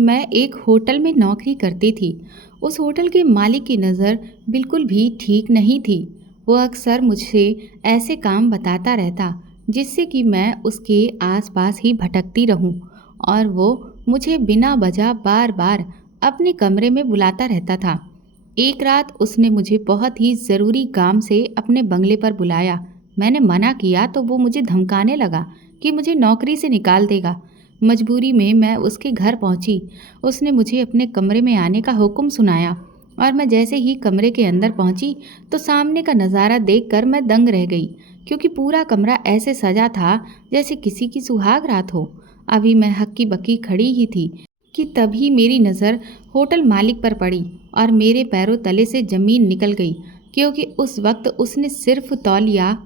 मैं एक होटल में नौकरी करती थी। उस होटल के मालिक की नज़र बिल्कुल भी ठीक नहीं थी। वो अक्सर मुझसे ऐसे काम बताता रहता जिससे कि मैं उसके आसपास ही भटकती रहूं, और वो मुझे बिना वजह बार बार अपने कमरे में बुलाता रहता था। एक रात उसने मुझे बहुत ही ज़रूरी काम से अपने बंगले पर बुलाया। मैंने मना किया तो वो मुझे धमकाने लगा कि मुझे नौकरी से निकाल देगा। मजबूरी में मैं उसके घर पहुंची। उसने मुझे अपने कमरे में आने का हुक्म सुनाया, और मैं जैसे ही कमरे के अंदर पहुंची तो सामने का नज़ारा देखकर मैं दंग रह गई, क्योंकि पूरा कमरा ऐसे सजा था जैसे किसी की सुहाग रात हो। अभी मैं हक्की बक्की खड़ी ही थी कि तभी मेरी नज़र होटल मालिक पर पड़ी, और मेरे पैरों तले से ज़मीन निकल गई, क्योंकि उस वक्त उसने सिर्फ तौलिया।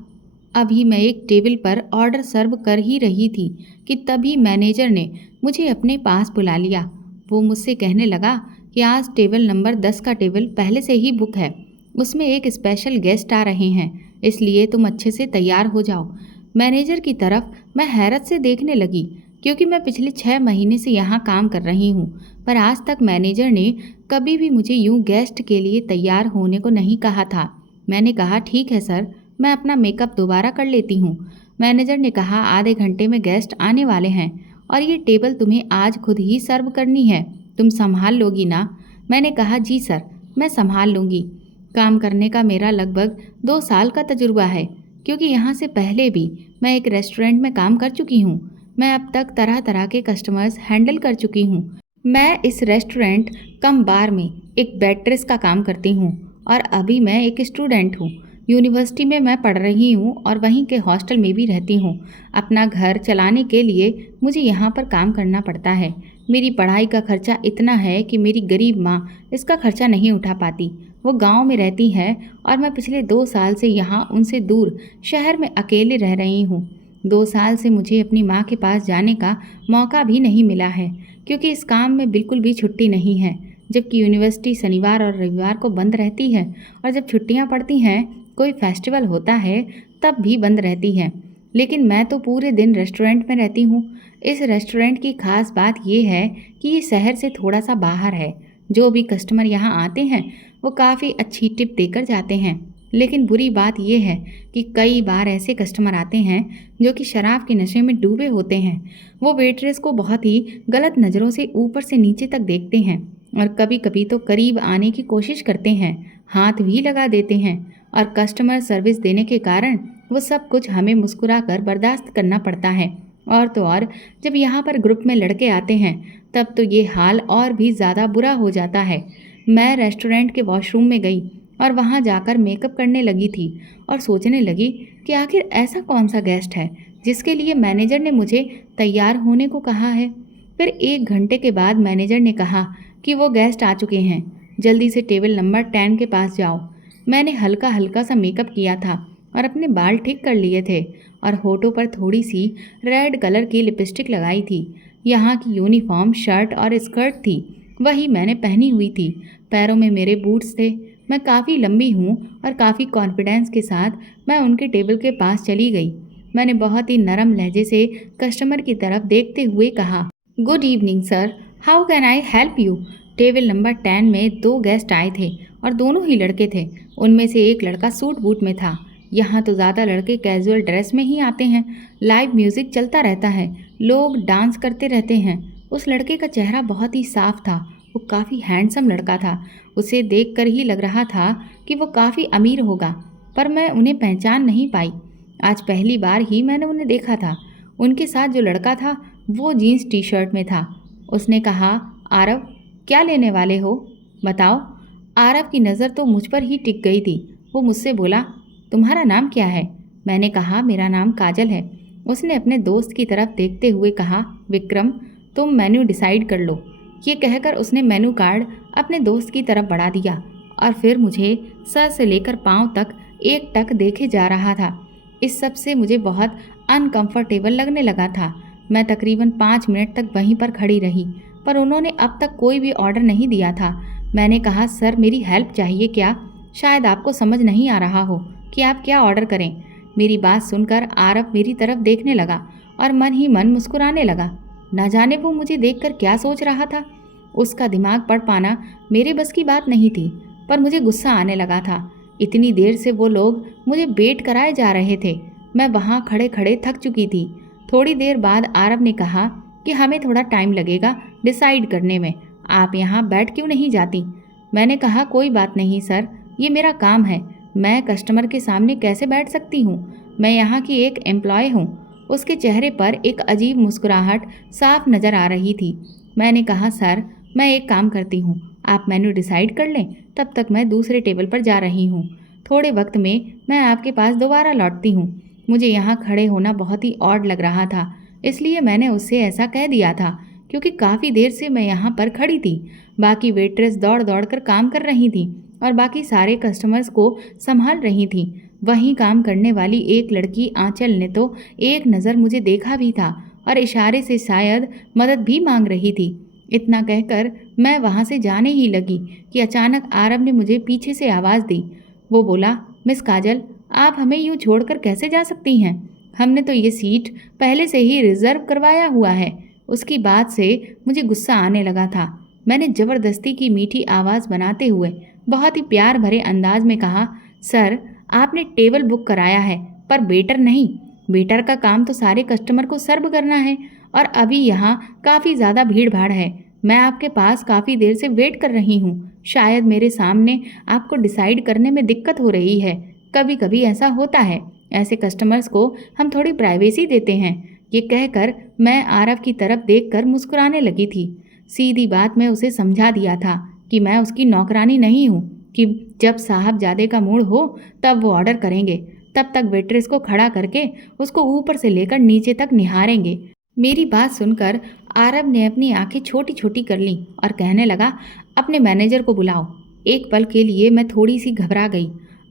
अभी मैं एक टेबल पर ऑर्डर सर्व कर ही रही थी कि तभी मैनेजर ने मुझे अपने पास बुला लिया। वो मुझसे कहने लगा कि आज टेबल नंबर 10 का टेबल पहले से ही बुक है। उसमें एक स्पेशल गेस्ट आ रहे हैं, इसलिए तुम अच्छे से तैयार हो जाओ। मैनेजर की तरफ मैं हैरत से देखने लगी, क्योंकि मैं पिछले 6 महीने से यहाँ काम कर रही हूँ, पर आज तक मैनेजर ने कभी भी मुझे यूँ गेस्ट के लिए तैयार होने को नहीं कहा था। मैंने कहा, ठीक है सर, मैं अपना मेकअप दोबारा कर लेती हूँ। मैनेजर ने कहा, आधे घंटे में गेस्ट आने वाले हैं, और ये टेबल तुम्हें आज खुद ही सर्व करनी है। तुम संभाल लोगी ना? मैंने कहा, जी सर, मैं संभाल लूँगी। काम करने का मेरा लगभग 2 साल का तजुर्बा है, क्योंकि यहाँ से पहले भी मैं एक रेस्टोरेंट में काम कर चुकी हूँ। मैं अब तक तरह तरह के कस्टमर्स हैंडल कर चुकी हूँ। मैं इस रेस्टोरेंट कम बार में एक वेट्रेस का काम करती हूँ, और अभी मैं एक स्टूडेंट हूँ। यूनिवर्सिटी में मैं पढ़ रही हूँ और वहीं के हॉस्टल में भी रहती हूँ। अपना घर चलाने के लिए मुझे यहाँ पर काम करना पड़ता है। मेरी पढ़ाई का खर्चा इतना है कि मेरी गरीब माँ इसका खर्चा नहीं उठा पाती। वो गांव में रहती है, और मैं पिछले 2 साल से यहाँ उनसे दूर शहर में अकेले रह रही हूँ। 2 साल से मुझे अपनी माँ के पास जाने का मौका भी नहीं मिला है, क्योंकि इस काम में बिल्कुल भी छुट्टी नहीं है। जबकि यूनिवर्सिटी शनिवार और रविवार को बंद रहती है, और जब छुट्टियाँ पड़ती हैं, कोई फेस्टिवल होता है, तब भी बंद रहती है। लेकिन मैं तो पूरे दिन रेस्टोरेंट में रहती हूँ। इस रेस्टोरेंट की खास बात यह है कि ये शहर से थोड़ा सा बाहर है। जो भी कस्टमर यहाँ आते हैं वो काफ़ी अच्छी टिप देकर जाते हैं। लेकिन बुरी बात यह है कि कई बार ऐसे कस्टमर आते हैं जो कि शराब के नशे में डूबे होते हैं। वो वेट्रेस को बहुत ही गलत नज़रों से ऊपर से नीचे तक देखते हैं, और कभी कभी तो करीब आने की कोशिश करते हैं, हाथ भी लगा देते हैं। और कस्टमर सर्विस देने के कारण वो सब कुछ हमें मुस्कुराकर बर्दाश्त करना पड़ता है। और तो और, जब यहाँ पर ग्रुप में लड़के आते हैं तब तो ये हाल और भी ज़्यादा बुरा हो जाता है। मैं रेस्टोरेंट के वॉशरूम में गई और वहाँ जाकर मेकअप करने लगी थी, और सोचने लगी कि आखिर ऐसा कौन सा गेस्ट है जिसके लिए मैनेजर ने मुझे तैयार होने को कहा है। फिर 1 घंटे के बाद मैनेजर ने कहा कि वो गेस्ट आ चुके हैं, जल्दी से टेबल नंबर 10 के पास जाओ। मैंने हल्का हल्का सा मेकअप किया था और अपने बाल ठीक कर लिए थे, और होठों पर थोड़ी सी रेड कलर की लिपस्टिक लगाई थी। यहाँ की यूनिफॉर्म शर्ट और स्कर्ट थी, वही मैंने पहनी हुई थी। पैरों में मेरे बूट्स थे। मैं काफ़ी लंबी हूँ, और काफ़ी कॉन्फिडेंस के साथ मैं उनके टेबल के पास चली गई। मैंने बहुत ही नरम लहजे से कस्टमर की तरफ देखते हुए कहा, good evening sir, how can I help you? Table number 10 में 2 गेस्ट आए थे, और दोनों ही लड़के थे। उनमें से एक लड़का सूट बूट में था। यहाँ तो ज़्यादा लड़के कैजुअल ड्रेस में ही आते हैं। लाइव म्यूज़िक चलता रहता है, लोग डांस करते रहते हैं। उस लड़के का चेहरा बहुत ही साफ था। वो काफ़ी हैंडसम लड़का था। उसे देखकर ही लग रहा था कि वो काफ़ी अमीर होगा, पर मैं उन्हें पहचान नहीं पाई। आज पहली बार ही मैंने उन्हें देखा था। उनके साथ जो लड़का था वो जीन्स टी शर्ट में था। उसने कहा, आरव, क्या लेने वाले हो, बताओ। आरव की नज़र तो मुझ पर ही टिक गई थी। वो मुझसे बोला, तुम्हारा नाम क्या है? मैंने कहा, मेरा नाम काजल है। उसने अपने दोस्त की तरफ देखते हुए कहा, विक्रम, तुम मेन्यू डिसाइड कर लो। ये कहकर उसने मेन्यू कार्ड अपने दोस्त की तरफ बढ़ा दिया, और फिर मुझे सर से लेकर पाँव तक एक टक देखे जा रहा था। इस सब से मुझे बहुत अनकंफर्टेबल लगने लगा था। मैं तकरीबन 5 मिनट तक वहीं पर खड़ी रही, पर उन्होंने अब तक कोई भी ऑर्डर नहीं दिया था। मैंने कहा, सर, मेरी हेल्प चाहिए क्या? शायद आपको समझ नहीं आ रहा हो कि आप क्या ऑर्डर करें। मेरी बात सुनकर आरव मेरी तरफ देखने लगा और मन ही मन मुस्कुराने लगा। न जाने वो मुझे देखकर क्या सोच रहा था। उसका दिमाग पढ़ पाना मेरे बस की बात नहीं थी, पर मुझे गुस्सा आने लगा था। इतनी देर से वो लोग मुझे वेट कराए जा रहे थे। मैं वहाँ खड़े खड़े थक चुकी थी। थोड़ी देर बाद आरव ने कहा कि हमें थोड़ा टाइम लगेगा डिसाइड करने में, आप यहाँ बैठ क्यों नहीं जाती। मैंने कहा कोई बात नहीं सर, ये मेरा काम है, मैं कस्टमर के सामने कैसे बैठ सकती हूँ, मैं यहाँ की एक एम्प्लॉय हूँ। उसके चेहरे पर एक अजीब मुस्कुराहट साफ नज़र आ रही थी। मैंने कहा सर, मैं एक काम करती हूँ, आप मेन्यू डिसाइड कर लें, तब तक मैं दूसरे टेबल पर जा रही हूँ। थोड़े वक्त में मैं आपके पास दोबारा लौटती हूँ। मुझे यहाँ खड़े होना बहुत ही ऑड लग रहा था, इसलिए मैंने उससे ऐसा कह दिया था, क्योंकि काफ़ी देर से मैं यहाँ पर खड़ी थी। बाकी वेट्रेस दौड़ दौड़ कर काम कर रही थी और बाकी सारे कस्टमर्स को संभाल रही थी। वहीं काम करने वाली एक लड़की आंचल ने तो एक नज़र मुझे देखा भी था और इशारे से शायद मदद भी मांग रही थी। इतना कहकर मैं वहाँ से जाने ही लगी कि अचानक आरव ने मुझे पीछे से आवाज़ दी। वो बोला, मिस काजल, आप हमें यूँ छोड़कर कैसे जा सकती हैं? हमने तो ये सीट पहले से ही रिजर्व करवाया हुआ है। उसकी बात से मुझे गुस्सा आने लगा था। मैंने ज़बरदस्ती की मीठी आवाज़ बनाते हुए बहुत ही प्यार भरे अंदाज में कहा, सर, आपने टेबल बुक कराया है पर वेटर नहीं। वेटर का काम तो सारे कस्टमर को सर्व करना है और अभी यहाँ काफ़ी ज़्यादा भीड़ भाड़ है। मैं आपके पास काफ़ी देर से वेट कर रही हूँ। शायद मेरे सामने आपको डिसाइड करने में दिक्कत हो रही है। कभी कभी ऐसा होता है, ऐसे कस्टमर्स को हम थोड़ी प्राइवेसी देते हैं। ये कहकर मैं आरव की तरफ देखकर मुस्कुराने लगी थी। सीधी बात मैं उसे समझा दिया था कि मैं उसकी नौकरानी नहीं हूँ, कि जब साहबजादे का मूड हो तब वो ऑर्डर करेंगे, तब तक वेट्रेस को खड़ा करके उसको ऊपर से लेकर नीचे तक निहारेंगे। मेरी बात सुनकर आरव ने अपनी आंखें छोटी छोटी कर लीं और कहने लगा, अपने मैनेजर को बुलाओ। एक पल के लिए मैं थोड़ी सी घबरा गई।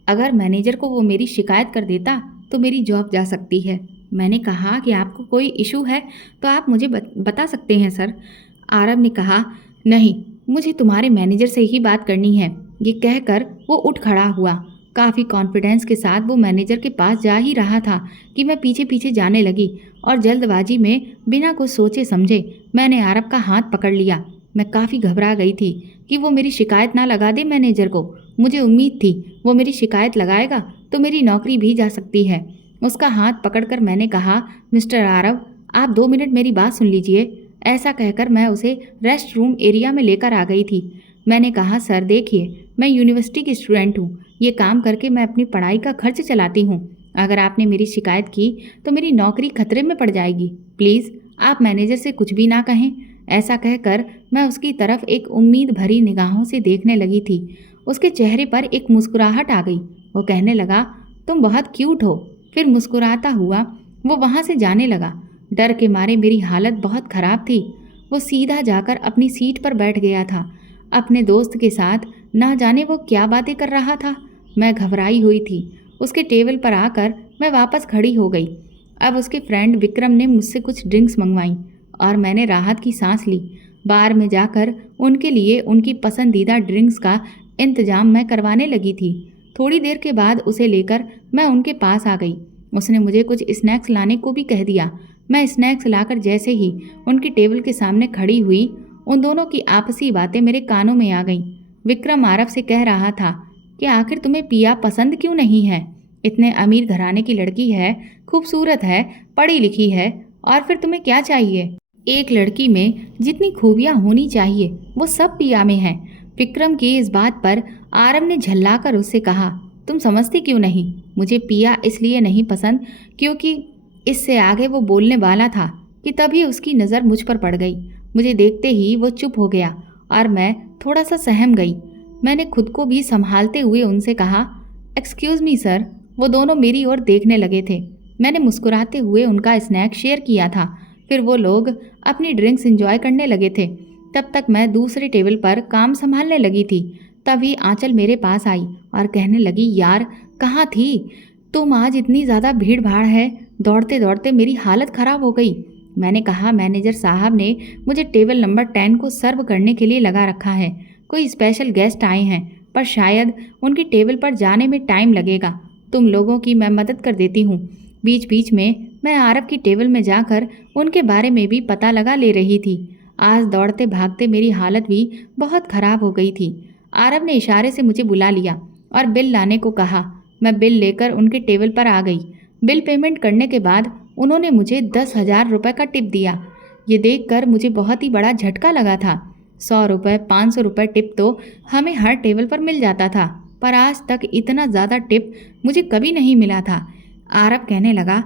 अगर मैनेजर को वो मेरी शिकायत कर देता तो मेरी जॉब जा सकती है। मैंने कहा कि आपको कोई इशू है तो आप मुझे बता सकते हैं सर। आरव ने कहा, नहीं, मुझे तुम्हारे मैनेजर से ही बात करनी है। ये कहकर वो उठ खड़ा हुआ। काफ़ी कॉन्फिडेंस के साथ वो मैनेजर के पास जा ही रहा था कि मैं पीछे पीछे जाने लगी और जल्दबाजी में बिना कुछ सोचे समझे मैंने आरव का हाथ पकड़ लिया। मैं काफ़ी घबरा गई थी कि वो मेरी शिकायत ना लगा दे मैनेजर को। मुझे उम्मीद थी वो मेरी शिकायत लगाएगा तो मेरी नौकरी भी जा सकती है। उसका हाथ पकड़कर मैंने कहा, मिस्टर आरव, आप 2 मिनट मेरी बात सुन लीजिए। ऐसा कहकर मैं उसे रेस्ट रूम एरिया में लेकर आ गई थी। मैंने कहा, सर देखिए, मैं यूनिवर्सिटी की स्टूडेंट हूँ। ये काम करके मैं अपनी पढ़ाई का खर्च चलाती हूँ। अगर आपने मेरी शिकायत की तो मेरी नौकरी खतरे में पड़ जाएगी। प्लीज़ आप मैनेजर से कुछ भी ना कहें। ऐसा कहकर मैं उसकी तरफ एक उम्मीद भरी निगाहों से देखने लगी थी। उसके चेहरे पर एक मुस्कुराहट आ गई। वो कहने लगा, तुम बहुत क्यूट हो। फिर मुस्कुराता हुआ वो वहाँ से जाने लगा। डर के मारे मेरी हालत बहुत ख़राब थी। वो सीधा जाकर अपनी सीट पर बैठ गया था। अपने दोस्त के साथ ना जाने वो क्या बातें कर रहा था। मैं घबराई हुई थी। उसके टेबल पर आकर मैं वापस खड़ी हो गई। अब उसके फ्रेंड विक्रम ने मुझसे कुछ ड्रिंक्स मंगवाई और मैंने राहत की सांस ली। बार में जाकर उनके लिए उनकी पसंदीदा ड्रिंक्स का इंतजाम मैं करवाने लगी थी। थोड़ी देर के बाद उसे लेकर मैं उनके पास आ गई। उसने मुझे कुछ स्नैक्स लाने को भी कह दिया। मैं स्नैक्स लाकर जैसे ही उनकी टेबल के सामने खड़ी हुई, उन दोनों की आपसी बातें मेरे कानों में आ गईं। विक्रम आरव से कह रहा था कि आखिर तुम्हें पिया पसंद क्यों नहीं है? इतने अमीर घराने की लड़की है, खूबसूरत है, पढ़ी लिखी है, और फिर तुम्हें क्या चाहिए? एक लड़की में जितनी खूबियाँ होनी चाहिए वो सब पिया में है। विक्रम की इस बात पर आरव ने झल्लाकर उससे कहा, तुम समझती क्यों नहीं? मुझे पिया इसलिए नहीं पसंद क्योंकि इससे आगे वो बोलने वाला था कि तभी उसकी नज़र मुझ पर पड़ गई। मुझे देखते ही वो चुप हो गया और मैं थोड़ा सा सहम गई। मैंने खुद को भी संभालते हुए उनसे कहा, एक्सक्यूज़ मी सर। वो दोनों मेरी ओर देखने लगे थे। मैंने मुस्कुराते हुए उनका स्नैक शेयर किया था। फिर वो लोग अपनी ड्रिंक्स एंजॉय करने लगे थे। तब तक मैं दूसरे टेबल पर काम संभालने लगी थी। तभी आंचल मेरे पास आई और कहने लगी, यार कहाँ थी तुम? आज इतनी ज़्यादा भीड़ भाड़ है, दौड़ते दौड़ते मेरी हालत ख़राब हो गई। मैंने कहा, मैनेजर साहब ने मुझे टेबल नंबर 10 को सर्व करने के लिए लगा रखा है। कोई स्पेशल गेस्ट आए हैं, पर शायद उनकी टेबल पर जाने में टाइम लगेगा। तुम लोगों की मैं मदद कर देती हूँ। बीच बीच में मैं आरव की टेबल में जाकर उनके बारे में भी पता लगा ले रही थी। आज दौड़ते भागते मेरी हालत भी बहुत खराब हो गई थी। आरव ने इशारे से मुझे बुला लिया और बिल लाने को कहा। मैं बिल लेकर उनके टेबल पर आ गई। बिल पेमेंट करने के बाद उन्होंने मुझे 10,000 रुपये का टिप दिया। ये देखकर मुझे बहुत ही बड़ा झटका लगा था। 100 रुपये 500 रुपये टिप तो हमें हर टेबल पर मिल जाता था, पर आज तक इतना ज़्यादा टिप मुझे कभी नहीं मिला था। आरव कहने लगा,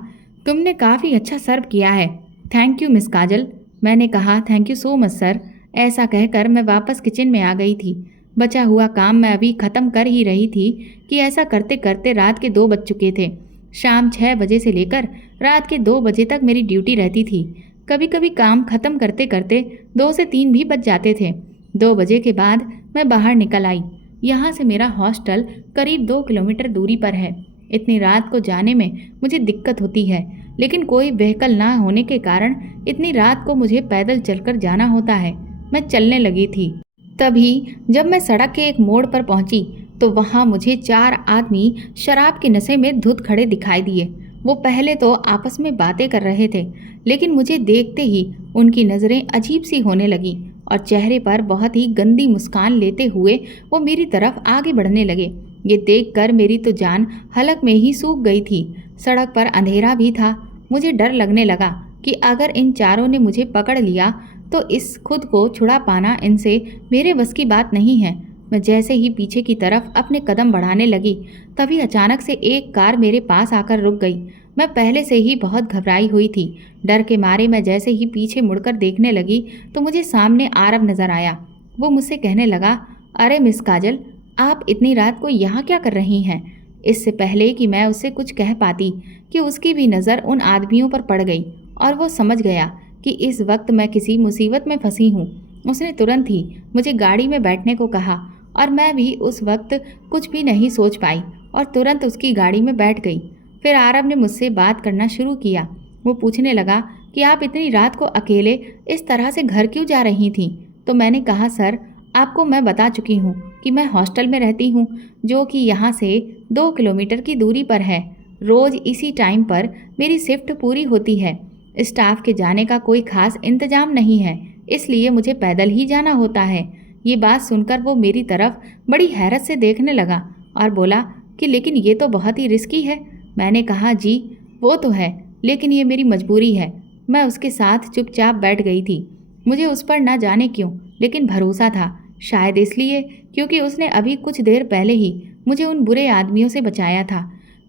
तुमने काफ़ी अच्छा सर्व किया है। थैंक यू मिस काजल। मैंने कहा, thank you so much sir. ऐसा कहकर मैं वापस किचन में आ गई थी। बचा हुआ काम मैं अभी ख़त्म कर ही रही थी कि ऐसा करते करते रात के 2 बज चुके थे। शाम 6 बजे से लेकर रात के 2 बजे तक मेरी ड्यूटी रहती थी। कभी कभी काम ख़त्म करते करते 2 से 3 भी बज जाते थे। 2 बजे के बाद मैं बाहर निकल आई। यहाँ से मेरा हॉस्टल करीब 2 किलोमीटर दूरी पर है। इतनी रात को जाने में मुझे दिक्कत होती है, लेकिन कोई व्हीकल ना होने के कारण इतनी रात को मुझे पैदल चलकर जाना होता है। मैं चलने लगी थी। तभी जब मैं सड़क के एक मोड़ पर पहुंची तो वहां मुझे 4 आदमी शराब के नशे में धुत खड़े दिखाई दिए। वो पहले तो आपस में बातें कर रहे थे, लेकिन मुझे देखते ही उनकी नज़रें अजीब सी होने लगी और चेहरे पर बहुत ही गंदी मुस्कान लेते हुए वो मेरी तरफ आगे बढ़ने लगे। ये देखकर मेरी तो जान हलक में ही सूख गई थी। सड़क पर अंधेरा भी था। मुझे डर लगने लगा कि अगर इन चारों ने मुझे पकड़ लिया तो इस खुद को छुड़ा पाना इनसे मेरे बस की बात नहीं है। मैं जैसे ही पीछे की तरफ अपने कदम बढ़ाने लगी, तभी अचानक से एक कार मेरे पास आकर रुक गई। मैं पहले से ही बहुत घबराई हुई थी। डर के मारे मैं जैसे ही पीछे मुड़कर देखने लगी तो मुझे सामने आरव नज़र आया। वो मुझसे कहने लगा, अरे मिस काजल, आप इतनी रात को यहाँ क्या कर रही हैं? इससे पहले कि मैं उससे कुछ कह पाती कि उसकी भी नज़र उन आदमियों पर पड़ गई और वो समझ गया कि इस वक्त मैं किसी मुसीबत में फंसी हूँ। उसने तुरंत ही मुझे गाड़ी में बैठने को कहा और मैं भी उस वक्त कुछ भी नहीं सोच पाई और तुरंत उसकी गाड़ी में बैठ गई। फिर आरव ने मुझसे बात करना शुरू किया। वो पूछने लगा कि आप इतनी रात को अकेले इस तरह से घर क्यों जा रही थीं? तो मैंने कहा, सर, आपको मैं बता चुकी हूँ कि मैं हॉस्टल में रहती हूँ, जो कि यहाँ से 2 किलोमीटर की दूरी पर है। रोज़ इसी टाइम पर मेरी शिफ्ट पूरी होती है। स्टाफ के जाने का कोई खास इंतजाम नहीं है, इसलिए मुझे पैदल ही जाना होता है। ये बात सुनकर वो मेरी तरफ बड़ी हैरत से देखने लगा और बोला कि लेकिन ये तो बहुत ही रिस्की है। मैंने कहा, जी वो तो है, लेकिन ये मेरी मजबूरी है। मैं उसके साथ चुपचाप बैठ गई थी। मुझे उस पर ना जाने क्यों, लेकिन भरोसा था। शायद इसलिए क्योंकि उसने अभी कुछ देर पहले ही मुझे उन बुरे आदमियों से बचाया था।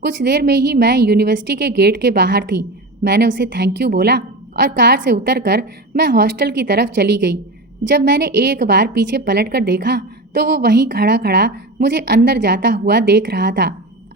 कुछ देर में ही मैं यूनिवर्सिटी के गेट के बाहर थी। मैंने उसे थैंक यू बोला और कार से उतरकर मैं हॉस्टल की तरफ चली गई। जब मैंने एक बार पीछे पलटकर देखा तो वो वहीं खड़ा खड़ा मुझे अंदर जाता हुआ देख रहा था।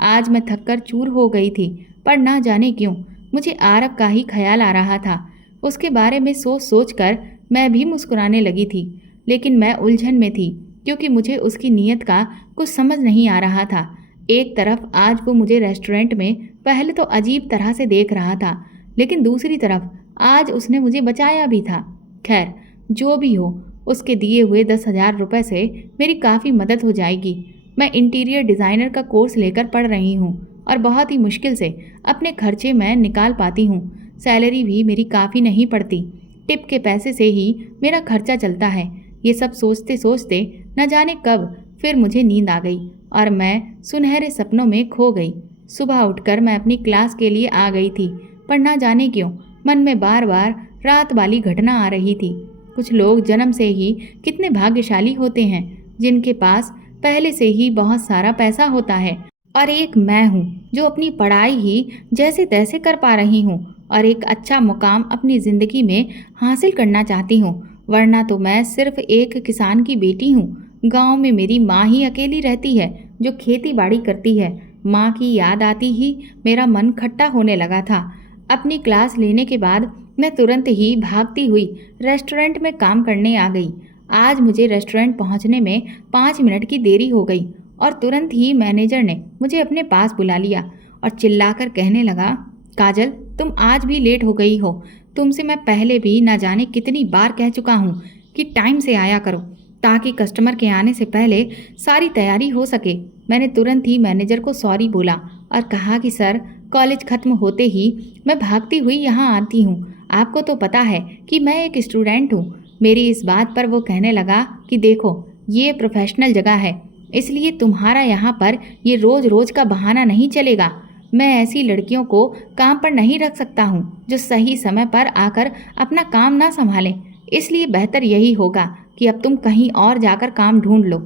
आज मैं थककर चूर हो गई थी, पर ना जाने क्यों मुझे आरव का ही ख्याल आ रहा था। उसके बारे में सोच सोच कर मैं भी मुस्कुराने लगी थी, लेकिन मैं उलझन में थी क्योंकि मुझे उसकी नीयत का कुछ समझ नहीं आ रहा था। एक तरफ आज वो मुझे रेस्टोरेंट में पहले तो अजीब तरह से देख रहा था, लेकिन दूसरी तरफ आज उसने मुझे बचाया भी था। खैर, जो भी हो, उसके दिए हुए 10,000 रुपये से मेरी काफ़ी मदद हो जाएगी। मैं इंटीरियर डिज़ाइनर का कोर्स लेकर पढ़ रही हूँ और बहुत ही मुश्किल से अपने खर्चे मैं निकाल पाती हूँ। सैलरी भी मेरी काफ़ी नहीं पड़ती। टिप के पैसे से ही मेरा खर्चा चलता है। ये सब सोचते सोचते न जाने कब फिर मुझे नींद आ गई और मैं सुनहरे सपनों में खो गई। सुबह उठकर मैं अपनी क्लास के लिए आ गई थी, पर ना जाने क्यों मन में बार बार रात वाली घटना आ रही थी। कुछ लोग जन्म से ही कितने भाग्यशाली होते हैं, जिनके पास पहले से ही बहुत सारा पैसा होता है, और एक मैं हूँ जो अपनी पढ़ाई ही जैसे तैसे कर पा रही हूँ और एक अच्छा मुकाम अपनी ज़िंदगी में हासिल करना चाहती हूँ। वरना तो मैं सिर्फ एक किसान की बेटी हूँ। गांव में मेरी माँ ही अकेली रहती है जो खेती बाड़ी करती है। माँ की याद आती ही मेरा मन खट्टा होने लगा था। अपनी क्लास लेने के बाद मैं तुरंत ही भागती हुई रेस्टोरेंट में काम करने आ गई। आज मुझे रेस्टोरेंट पहुंचने में 5 मिनट की देरी हो गई और तुरंत ही मैनेजर ने मुझे अपने पास बुला लिया और चिल्लाकर कहने लगा, काजल, तुम आज भी लेट हो गई हो। तुमसे मैं पहले भी ना जाने कितनी बार कह चुका हूँ कि टाइम से आया करो, ताकि कस्टमर के आने से पहले सारी तैयारी हो सके। मैंने तुरंत ही मैनेजर को सॉरी बोला और कहा कि सर, कॉलेज ख़त्म होते ही मैं भागती हुई यहाँ आती हूँ। आपको तो पता है कि मैं एक स्टूडेंट हूँ। मेरी इस बात पर वो कहने लगा कि देखो, ये प्रोफेशनल जगह है, इसलिए तुम्हारा यहाँ पर ये रोज़ रोज़ का बहाना नहीं चलेगा। मैं ऐसी लड़कियों को काम पर नहीं रख सकता हूँ जो सही समय पर आकर अपना काम ना संभालें। इसलिए बेहतर यही होगा कि अब तुम कहीं और जाकर काम ढूंढ लो।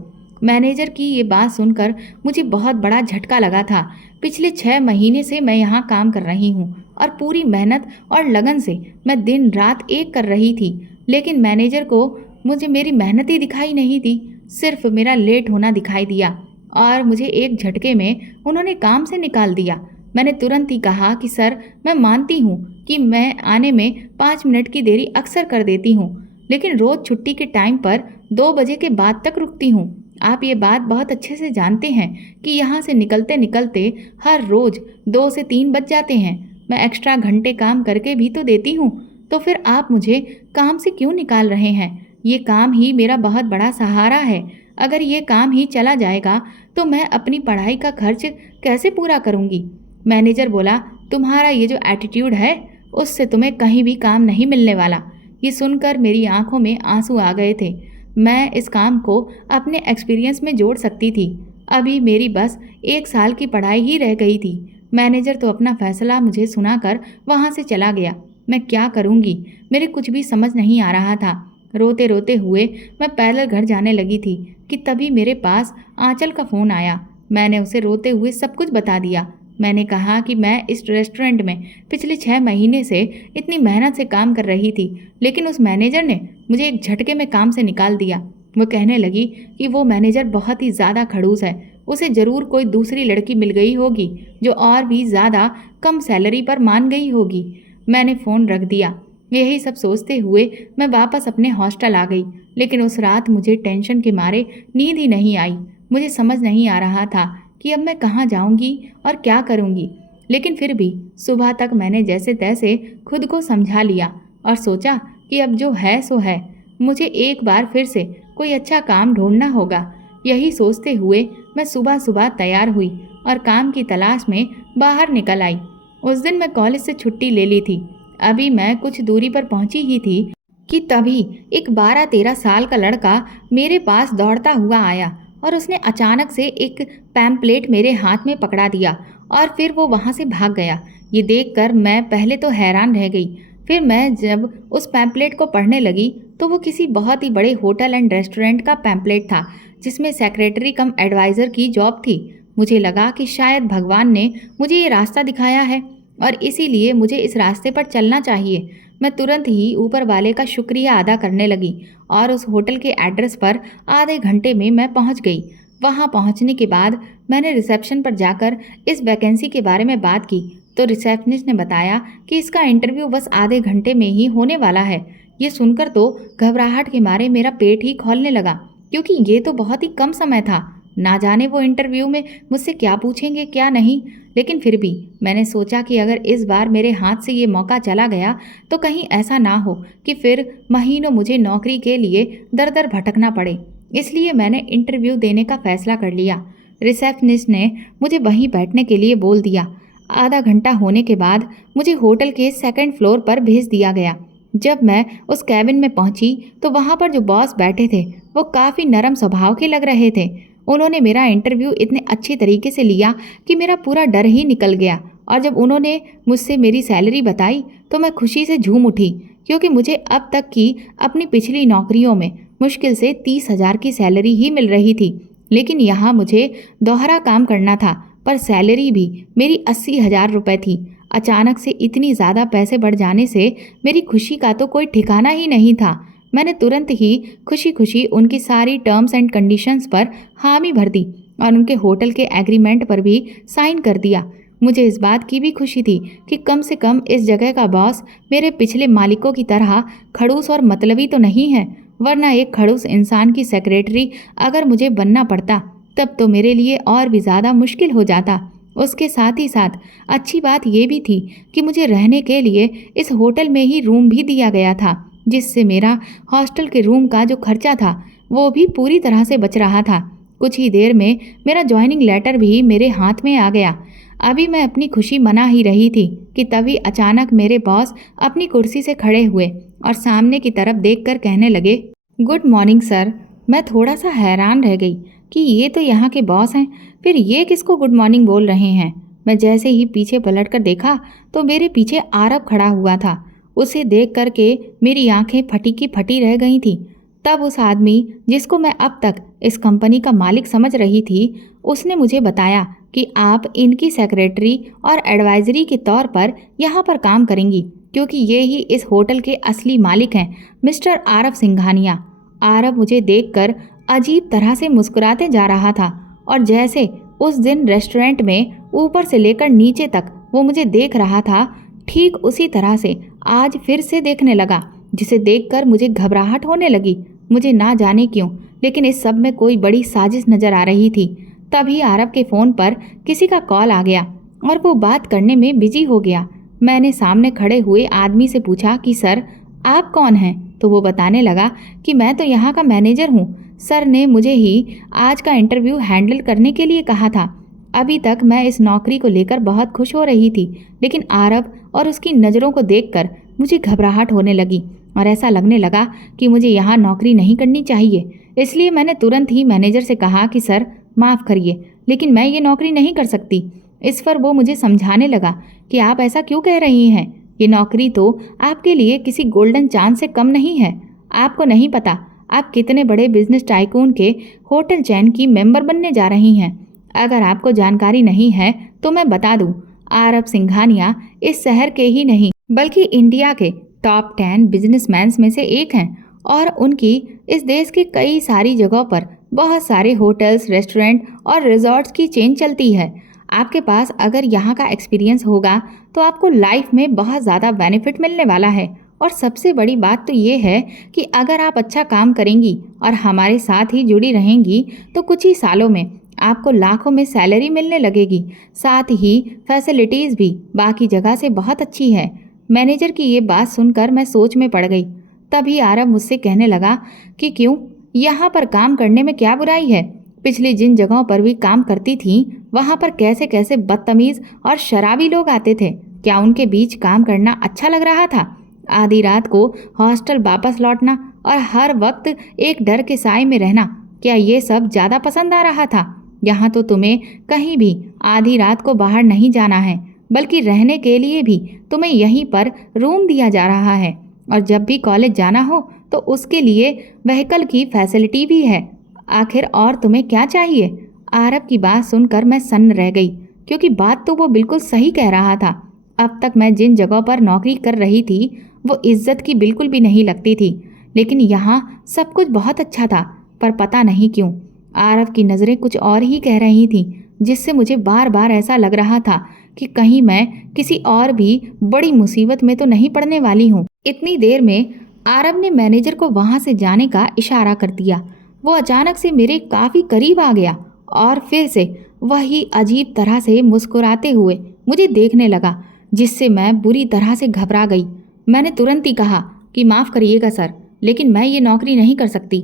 मैनेजर की ये बात सुनकर मुझे बहुत बड़ा झटका लगा था। पिछले 6 महीने से मैं यहाँ काम कर रही हूँ और पूरी मेहनत और लगन से मैं दिन रात एक कर रही थी, लेकिन मैनेजर को मुझे मेरी मेहनत ही दिखाई नहीं दी, सिर्फ मेरा लेट होना दिखाई दिया और मुझे एक झटके में उन्होंने काम से निकाल दिया। मैंने तुरंत ही कहा कि सर, मैं मानती हूँ कि मैं आने में 5 मिनट की देरी अक्सर कर देती हूँ, लेकिन रोज़ छुट्टी के टाइम पर 2 बजे के बाद तक रुकती हूँ। आप ये बात बहुत अच्छे से जानते हैं कि यहाँ से निकलते निकलते हर रोज़ 2 से 3 बज जाते हैं। मैं एक्स्ट्रा घंटे काम करके भी तो देती हूँ, तो फिर आप मुझे काम से क्यों निकाल रहे हैं? ये काम ही मेरा बहुत बड़ा सहारा है। अगर ये काम ही चला जाएगा तो मैं अपनी पढ़ाई का खर्च कैसे पूरा करूँगी? मैनेजर बोला, तुम्हारा ये जो एटीट्यूड है उससे तुम्हें कहीं भी काम नहीं मिलने वाला। ये सुनकर मेरी आंखों में आंसू आ गए थे। मैं इस काम को अपने एक्सपीरियंस में जोड़ सकती थी। अभी मेरी बस 1 साल की पढ़ाई ही रह गई थी। मैनेजर तो अपना फैसला मुझे सुनाकर वहाँ से चला गया। मैं क्या करूँगी? मेरे कुछ भी समझ नहीं आ रहा था। रोते रोते हुए मैं पैदल घर जाने लगी थी कि तभी मेरे पास आंचल का फ़ोन आया। मैंने उसे रोते हुए सब कुछ बता दिया। मैंने कहा कि मैं इस रेस्टोरेंट में पिछले 6 महीने से इतनी मेहनत से काम कर रही थी, लेकिन उस मैनेजर ने मुझे एक झटके में काम से निकाल दिया। वो कहने लगी कि वो मैनेजर बहुत ही ज़्यादा खड़ूस है, उसे ज़रूर कोई दूसरी लड़की मिल गई होगी जो और भी ज़्यादा कम सैलरी पर मान गई होगी। मैंने फ़ोन रख दिया। यही सब सोचते हुए मैं वापस अपने हॉस्टल आ गई, लेकिन उस रात मुझे टेंशन के मारे नींद ही नहीं आई। मुझे समझ नहीं आ रहा था कि अब मैं कहाँ जाऊँगी और क्या करूँगी, लेकिन फिर भी सुबह तक मैंने जैसे तैसे खुद को समझा लिया और सोचा कि अब जो है सो है, मुझे एक बार फिर से कोई अच्छा काम ढूंढना होगा। यही सोचते हुए मैं सुबह सुबह तैयार हुई और काम की तलाश में बाहर निकल आई। उस दिन मैं कॉलेज से छुट्टी ले ली थी। अभी मैं कुछ दूरी पर पहुंची ही थी कि तभी एक 12-13 साल का लड़का मेरे पास दौड़ता हुआ आया और उसने अचानक से एक पैम्पलेट मेरे हाथ में पकड़ा दिया और फिर वो वहाँ से भाग गया। ये देखकर मैं पहले तो हैरान रह गई। फिर मैं जब उस पैम्पलेट को पढ़ने लगी तो वो किसी बहुत ही बड़े होटल एंड रेस्टोरेंट का पैम्पलेट था, जिसमें सेक्रेटरी कम एडवाइज़र की जॉब थी। मुझे लगा कि शायद भगवान ने मुझे ये रास्ता दिखाया है और इसीलिए मुझे इस रास्ते पर चलना चाहिए। मैं तुरंत ही ऊपर वाले का शुक्रिया अदा करने लगी और उस होटल के एड्रेस पर आधे घंटे में मैं पहुंच गई। वहां पहुंचने के बाद मैंने रिसेप्शन पर जाकर इस वैकेंसी के बारे में बात की तो रिसेप्शनिस्ट ने बताया कि इसका इंटरव्यू बस आधे घंटे में ही होने वाला है। ये सुनकर तो घबराहट के मारे मेरा पेट ही खौलने लगा, क्योंकि ये तो बहुत ही कम समय था। ना जाने वो इंटरव्यू में मुझसे क्या पूछेंगे क्या नहीं, लेकिन फिर भी मैंने सोचा कि अगर इस बार मेरे हाथ से ये मौका चला गया तो कहीं ऐसा ना हो कि फिर महीनों मुझे नौकरी के लिए दर दर भटकना पड़े। इसलिए मैंने इंटरव्यू देने का फैसला कर लिया। रिसेप्शनिस्ट ने मुझे वहीं बैठने के लिए बोल दिया। आधा घंटा होने के बाद मुझे होटल के 2nd फ्लोर पर भेज दिया गया। जब मैं उस कैबिन में पहुंची तो वहां पर जो बॉस बैठे थे वो काफ़ी नरम स्वभाव के लग रहे थे। उन्होंने मेरा इंटरव्यू इतने अच्छे तरीके से लिया कि मेरा पूरा डर ही निकल गया और जब उन्होंने मुझसे मेरी सैलरी बताई तो मैं खुशी से झूम उठी, क्योंकि मुझे अब तक की अपनी पिछली नौकरियों में मुश्किल से 30,000 की सैलरी ही मिल रही थी, लेकिन यहाँ मुझे दोहरा काम करना था, पर सैलरी भी मेरी 80,000 रुपये थी। अचानक से इतनी ज़्यादा पैसे बढ़ जाने से मेरी खुशी का तो कोई ठिकाना ही नहीं था। मैंने तुरंत ही खुशी खुशी उनकी सारी टर्म्स एंड कंडीशंस पर हामी भर दी और उनके होटल के एग्रीमेंट पर भी साइन कर दिया। मुझे इस बात की भी खुशी थी कि कम से कम इस जगह का बॉस मेरे पिछले मालिकों की तरह खड़ूस और मतलबी तो नहीं है, वरना एक खड़ूस इंसान की सेक्रेटरी अगर मुझे बनना पड़ता तब तो मेरे लिए और भी ज़्यादा मुश्किल हो जाता। उसके साथ ही साथ अच्छी बात ये भी थी कि मुझे रहने के लिए इस होटल में ही रूम भी दिया गया था, जिससे मेरा हॉस्टल के रूम का जो खर्चा था वो भी पूरी तरह से बच रहा था। कुछ ही देर में मेरा ज्वाइनिंग लेटर भी मेरे हाथ में आ गया। अभी मैं अपनी खुशी मना ही रही थी कि तभी अचानक मेरे बॉस अपनी कुर्सी से खड़े हुए और सामने की तरफ देखकर कहने लगे, गुड मॉर्निंग सर। मैं थोड़ा सा हैरान रह गई कि ये तो यहाँ के बॉस हैं, फिर ये किसको गुड मॉर्निंग बोल रहे हैं। मैं जैसे ही पीछे पलटकर देखा तो मेरे पीछे आरव खड़ा हुआ था। उसे देख करके मेरी आंखें फटी की फटी रह गई थी। तब उस आदमी जिसको मैं अब तक इस कंपनी का मालिक समझ रही थी, उसने मुझे बताया कि आप इनकी सेक्रेटरी और एडवाइजरी के तौर पर यहाँ पर काम करेंगी, क्योंकि ये ही इस होटल के असली मालिक हैं, मिस्टर आरव सिंघानिया। आरव मुझे देखकर अजीब तरह से मुस्कुराते जा रहा था और जैसे उस दिन रेस्टोरेंट में ऊपर से लेकर नीचे तक वो मुझे देख रहा था, ठीक उसी तरह से आज फिर से देखने लगा, जिसे देखकर मुझे घबराहट होने लगी। मुझे ना जाने क्यों, लेकिन इस सब में कोई बड़ी साजिश नजर आ रही थी। तभी आरव के फ़ोन पर किसी का कॉल आ गया और वो बात करने में बिजी हो गया। मैंने सामने खड़े हुए आदमी से पूछा कि सर आप कौन हैं, तो वो बताने लगा कि मैं तो यहाँ का मैनेजर हूँ। सर ने मुझे ही आज का इंटरव्यू हैंडल करने के लिए कहा था। अभी तक मैं इस नौकरी को लेकर बहुत खुश हो रही थी, लेकिन आरव और उसकी नज़रों को देखकर मुझे घबराहट होने लगी और ऐसा लगने लगा कि मुझे यहाँ नौकरी नहीं करनी चाहिए। इसलिए मैंने तुरंत ही मैनेजर से कहा कि सर माफ़ करिए, लेकिन मैं ये नौकरी नहीं कर सकती। इस पर वो मुझे समझाने लगा कि आप ऐसा क्यों कह रही हैं, ये नौकरी तो आपके लिए किसी गोल्डन चांस से कम नहीं है। आपको नहीं पता आप कितने बड़े बिजनेस टाइकून के होटल चैन की मेंबर बनने जा रही हैं। अगर आपको जानकारी नहीं है तो मैं बता दूं, आरव सिंघानिया इस शहर के ही नहीं बल्कि इंडिया के टॉप 10 बिजनेसमैन में से एक हैं और उनकी इस देश के कई सारी जगहों पर बहुत सारे होटल्स, रेस्टोरेंट और रिजॉर्ट्स की चेन चलती है। आपके पास अगर यहाँ का एक्सपीरियंस होगा तो आपको लाइफ में बहुत ज़्यादा बेनिफिट मिलने वाला है। और सबसे बड़ी बात तो ये है कि अगर आप अच्छा काम करेंगी और हमारे साथ ही जुड़ी रहेंगी तो कुछ ही सालों में आपको लाखों में सैलरी मिलने लगेगी। साथ ही फैसिलिटीज़ भी बाकी जगह से बहुत अच्छी है। मैनेजर की ये बात सुनकर मैं सोच में पड़ गई। तभी आरव मुझसे कहने लगा कि क्यों, यहाँ पर काम करने में क्या बुराई है। पिछली जिन जगहों पर भी काम करती थी वहाँ पर कैसे कैसे बदतमीज़ और शराबी लोग आते थे। क्या उनके बीच काम करना अच्छा लग रहा था? आधी रात को हॉस्टल वापस लौटना और हर वक्त एक डर के साए में रहना, क्या ये सब ज़्यादा पसंद आ रहा था? यहाँ तो तुम्हें कहीं भी आधी रात को बाहर नहीं जाना है, बल्कि रहने के लिए भी तुम्हें यहीं पर रूम दिया जा रहा है और जब भी कॉलेज जाना हो तो उसके लिए व्हीकल की फैसिलिटी भी है। आखिर और तुम्हें क्या चाहिए? आरव की बात सुनकर मैं सन्न रह गई, क्योंकि बात तो वो बिल्कुल सही कह रहा था। अब तक मैं जिन जगहों पर नौकरी कर रही थी वो इज्जत की बिल्कुल भी नहीं लगती थी, लेकिन यहाँ सब कुछ बहुत अच्छा था। पर पता नहीं क्यों आरव की नज़रें कुछ और ही कह रही थीं, जिससे मुझे बार बार ऐसा लग रहा था कि कहीं मैं किसी और भी बड़ी मुसीबत में तो नहीं पड़ने वाली हूँ। इतनी देर में आरव ने मैनेजर को वहाँ से जाने का इशारा कर दिया। वो अचानक से मेरे काफ़ी करीब आ गया और फिर से वही अजीब तरह से मुस्कुराते हुए मुझे देखने लगा, जिससे मैं बुरी तरह से घबरा गई। मैंने तुरंत ही कहा कि माफ़ करिएगा सर, लेकिन मैं ये नौकरी नहीं कर सकती।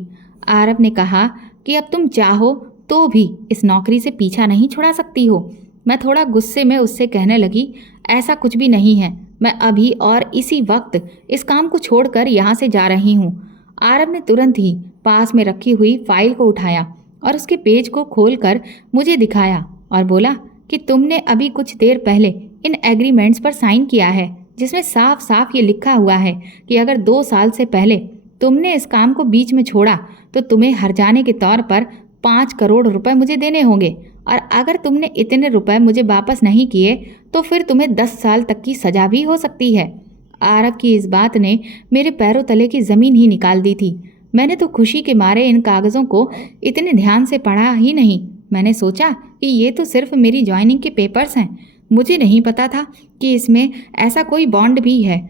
आरव ने कहा कि अब तुम चाहो तो भी इस नौकरी से पीछा नहीं छुड़ा सकती हो। मैं थोड़ा गुस्से में उससे कहने लगी, ऐसा कुछ भी नहीं है, मैं अभी और इसी वक्त इस काम को छोड़कर यहाँ से जा रही हूँ। आरव ने तुरंत ही पास में रखी हुई फाइल को उठाया और उसके पेज को खोलकर मुझे दिखाया और बोला कि तुमने अभी कुछ देर पहले इन एग्रीमेंट्स पर साइन किया है, जिसमें साफ साफ ये लिखा हुआ है कि अगर 2 साल से पहले तुमने इस काम को बीच में छोड़ा तो तुम्हें हर्जाने के तौर पर 5 करोड़ रुपए मुझे देने होंगे, और अगर तुमने इतने रुपए मुझे वापस नहीं किए तो फिर तुम्हें 10 साल तक की सजा भी हो सकती है। आरव की इस बात ने मेरे पैरों तले की ज़मीन ही निकाल दी थी। मैंने तो खुशी के मारे इन कागज़ों को इतने ध्यान से पढ़ा ही नहीं। मैंने सोचा कि ये तो सिर्फ मेरी ज्वाइनिंग के पेपर्स हैं। मुझे नहीं पता था कि इसमें ऐसा कोई बॉन्ड भी है।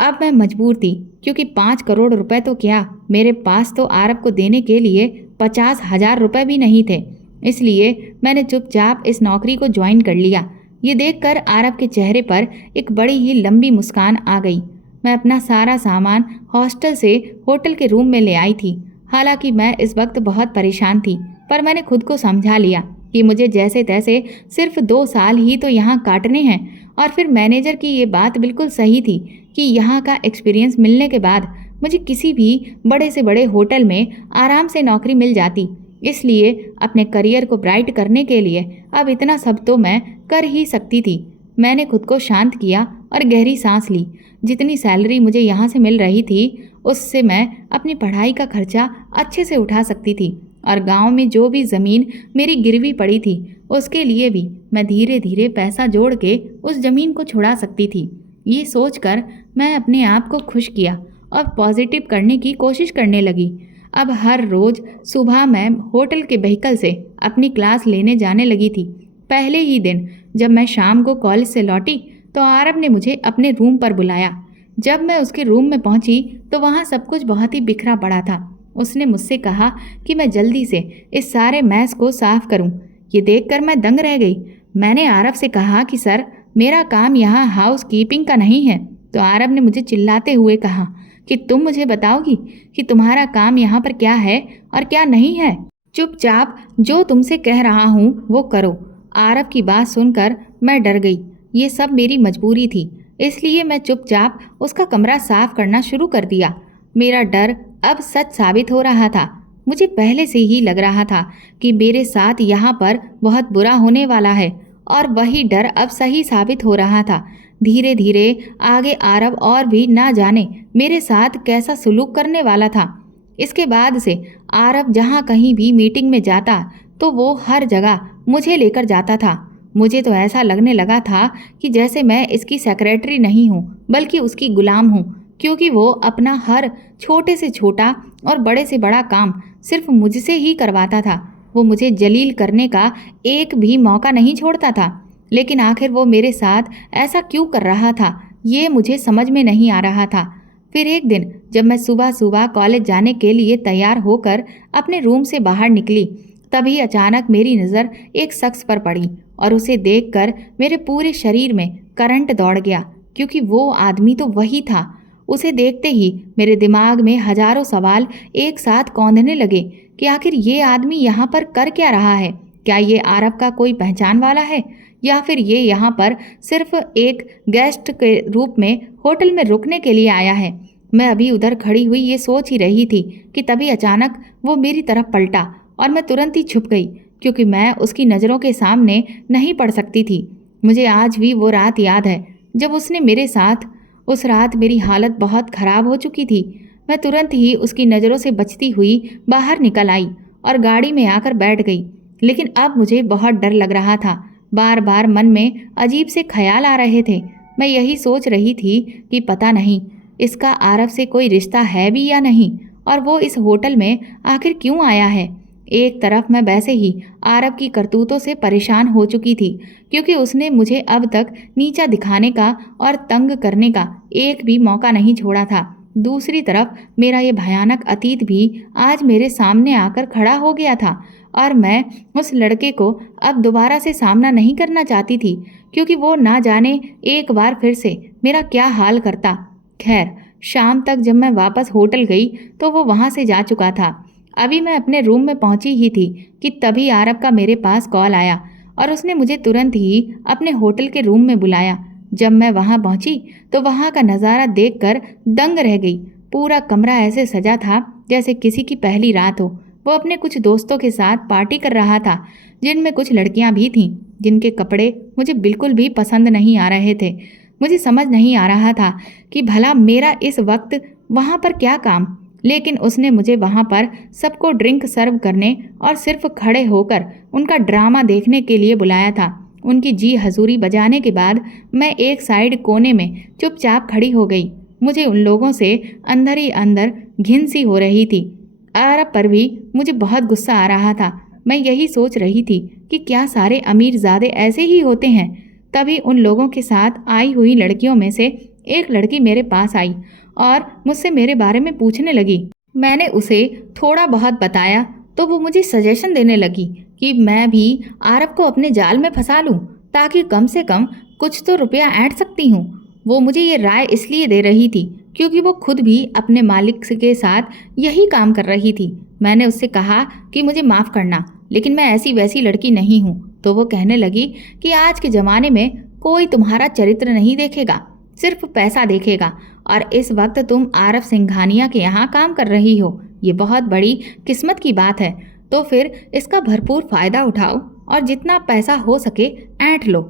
अब मैं मजबूर थी, क्योंकि 5 करोड़ रुपए तो क्या, मेरे पास तो आरव को देने के लिए 50,000 रुपये भी नहीं थे। इसलिए मैंने चुपचाप इस नौकरी को ज्वाइन कर लिया। ये देखकर आरव के चेहरे पर एक बड़ी ही लंबी मुस्कान आ गई। मैं अपना सारा सामान हॉस्टल से होटल के रूम में ले आई थी। हालांकि मैं इस वक्त बहुत परेशान थी, पर मैंने खुद को समझा लिया कि मुझे जैसे तैसे सिर्फ 2 साल ही तो यहाँ काटने हैं। और फिर मैनेजर की ये बात बिल्कुल सही थी कि यहाँ का एक्सपीरियंस मिलने के बाद मुझे किसी भी बड़े से बड़े होटल में आराम से नौकरी मिल जाती। इसलिए अपने करियर को ब्राइट करने के लिए अब इतना सब तो मैं कर ही सकती थी। मैंने खुद को शांत किया और गहरी सांस ली। जितनी सैलरी मुझे यहाँ से मिल रही थी उससे मैं अपनी पढ़ाई का खर्चा अच्छे से उठा सकती थी और गांव में जो भी ज़मीन मेरी गिरवी पड़ी थी उसके लिए भी मैं धीरे धीरे पैसा जोड़ के उस ज़मीन को छुड़ा सकती थी। ये सोचकर मैं अपने आप को खुश किया और पॉजिटिव करने की कोशिश करने लगी। अब हर रोज़ सुबह मैं होटल के व्हीकल से अपनी क्लास लेने जाने लगी थी। पहले ही दिन जब मैं शाम को कॉलेज से लौटी तो आरव ने मुझे अपने रूम पर बुलाया। जब मैं उसके रूम में पहुंची तो वहां सब कुछ बहुत ही बिखरा पड़ा था। उसने मुझसे कहा कि मैं जल्दी से इस सारे मैस को साफ करूं। ये देखकर मैं दंग रह गई। मैंने आरव से कहा कि सर, मेरा काम यहाँ हाउस कीपिंग का नहीं है। तो आरव ने मुझे चिल्लाते हुए कहा कि तुम मुझे बताओगी कि तुम्हारा काम यहाँ पर क्या है और क्या नहीं है। चुपचाप जो तुमसे कह रहा हूँ वो करो। आरव की बात सुनकर मैं डर गई। ये सब मेरी मजबूरी थी, इसलिए मैं चुपचाप उसका कमरा साफ करना शुरू कर दिया। मेरा डर अब सच साबित हो रहा था। मुझे पहले से ही लग रहा था कि मेरे साथ यहाँ पर बहुत बुरा होने वाला है और वही डर अब सही साबित हो रहा था। धीरे धीरे आगे आरव और भी ना जाने मेरे साथ कैसा सलूक करने वाला था। इसके बाद से आरव जहाँ कहीं भी मीटिंग में जाता तो वो हर जगह मुझे लेकर जाता था। मुझे तो ऐसा लगने लगा था कि जैसे मैं इसकी सेक्रेटरी नहीं हूँ बल्कि उसकी गुलाम हूँ, क्योंकि वो अपना हर छोटे से छोटा और बड़े से बड़ा काम सिर्फ मुझसे ही करवाता था। वो मुझे जलील करने का एक भी मौका नहीं छोड़ता था। लेकिन आखिर वो मेरे साथ ऐसा क्यों कर रहा था, ये मुझे समझ में नहीं आ रहा था। फिर एक दिन जब मैं सुबह सुबह कॉलेज जाने के लिए तैयार होकर अपने रूम से बाहर निकली, तभी अचानक मेरी नज़र एक शख्स पर पड़ी और उसे देखकर मेरे पूरे शरीर में करंट दौड़ गया, क्योंकि वो आदमी तो वही था। उसे देखते ही मेरे दिमाग में हजारों सवाल एक साथ कौंधने लगे कि आखिर ये आदमी यहाँ पर कर क्या रहा है। क्या ये आरव का कोई पहचान वाला है या फिर ये यहाँ पर सिर्फ एक गेस्ट के रूप में होटल में रुकने के लिए आया है। मैं अभी उधर खड़ी हुई ये सोच ही रही थी कि तभी अचानक वो मेरी तरफ पलटा और मैं तुरंत ही छुप गई, क्योंकि मैं उसकी नज़रों के सामने नहीं पड़ सकती थी। मुझे आज भी वो रात याद है जब उसने मेरे साथ, उस रात मेरी हालत बहुत ख़राब हो चुकी थी। मैं तुरंत ही उसकी नज़रों से बचती हुई बाहर निकल आई और गाड़ी में आकर बैठ गई। लेकिन अब मुझे बहुत डर लग रहा था। बार बार मन में अजीब से ख्याल आ रहे थे। मैं यही सोच रही थी कि पता नहीं इसका आरव से कोई रिश्ता है भी या नहीं, और वो इस होटल में आखिर क्यों आया है। एक तरफ मैं वैसे ही आरव की करतूतों से परेशान हो चुकी थी, क्योंकि उसने मुझे अब तक नीचा दिखाने का और तंग करने का एक भी मौका नहीं छोड़ा था। दूसरी तरफ मेरा ये भयानक अतीत भी आज मेरे सामने आकर खड़ा हो गया था और मैं उस लड़के को अब दोबारा से सामना नहीं करना चाहती थी, क्योंकि वो ना जाने एक बार फिर से मेरा क्या हाल करता। खैर, शाम तक जब मैं वापस होटल गई तो वो वहाँ से जा चुका था। अभी मैं अपने रूम में पहुंची ही थी कि तभी आरव का मेरे पास कॉल आया और उसने मुझे तुरंत ही अपने होटल के रूम में बुलाया। जब मैं वहां पहुंची तो वहां का नज़ारा देखकर दंग रह गई। पूरा कमरा ऐसे सजा था जैसे किसी की पहली रात हो। वो अपने कुछ दोस्तों के साथ पार्टी कर रहा था, जिनमें कुछ लड़कियां भी थीं, जिनके कपड़े मुझे बिल्कुल भी पसंद नहीं आ रहे थे। मुझे समझ नहीं आ रहा था कि भला मेरा इस वक्त वहाँ पर क्या काम। लेकिन उसने मुझे वहाँ पर सबको ड्रिंक सर्व करने और सिर्फ खड़े होकर उनका ड्रामा देखने के लिए बुलाया था। उनकी जी हजूरी बजाने के बाद मैं एक साइड कोने में चुपचाप खड़ी हो गई। मुझे उन लोगों से अंदर ही अंदर घिन सी हो रही थी। आरव पर भी मुझे बहुत गुस्सा आ रहा था। मैं यही सोच रही थी कि क्या सारे अमीरजादे ऐसे ही होते हैं। तभी उन लोगों के साथ आई हुई लड़कियों में से एक लड़की मेरे पास आई और मुझसे मेरे बारे में पूछने लगी। मैंने उसे थोड़ा बहुत बताया तो वो मुझे सजेशन देने लगी कि मैं भी आरव को अपने जाल में फंसा लूं, ताकि कम से कम कुछ तो रुपया ऐंठ सकती हूँ। वो मुझे ये राय इसलिए दे रही थी क्योंकि वो खुद भी अपने मालिक के साथ यही काम कर रही थी। मैंने उससे कहा कि मुझे माफ़ करना, लेकिन मैं ऐसी वैसी लड़की नहीं हूँ। तो वो कहने लगी कि आज के ज़माने में कोई तुम्हारा चरित्र नहीं देखेगा, सिर्फ पैसा देखेगा, और इस वक्त तुम आरव सिंघानिया के यहाँ काम कर रही हो। ये बहुत बड़ी किस्मत की बात है, तो फिर इसका भरपूर फ़ायदा उठाओ और जितना पैसा हो सके ऐंठ लो।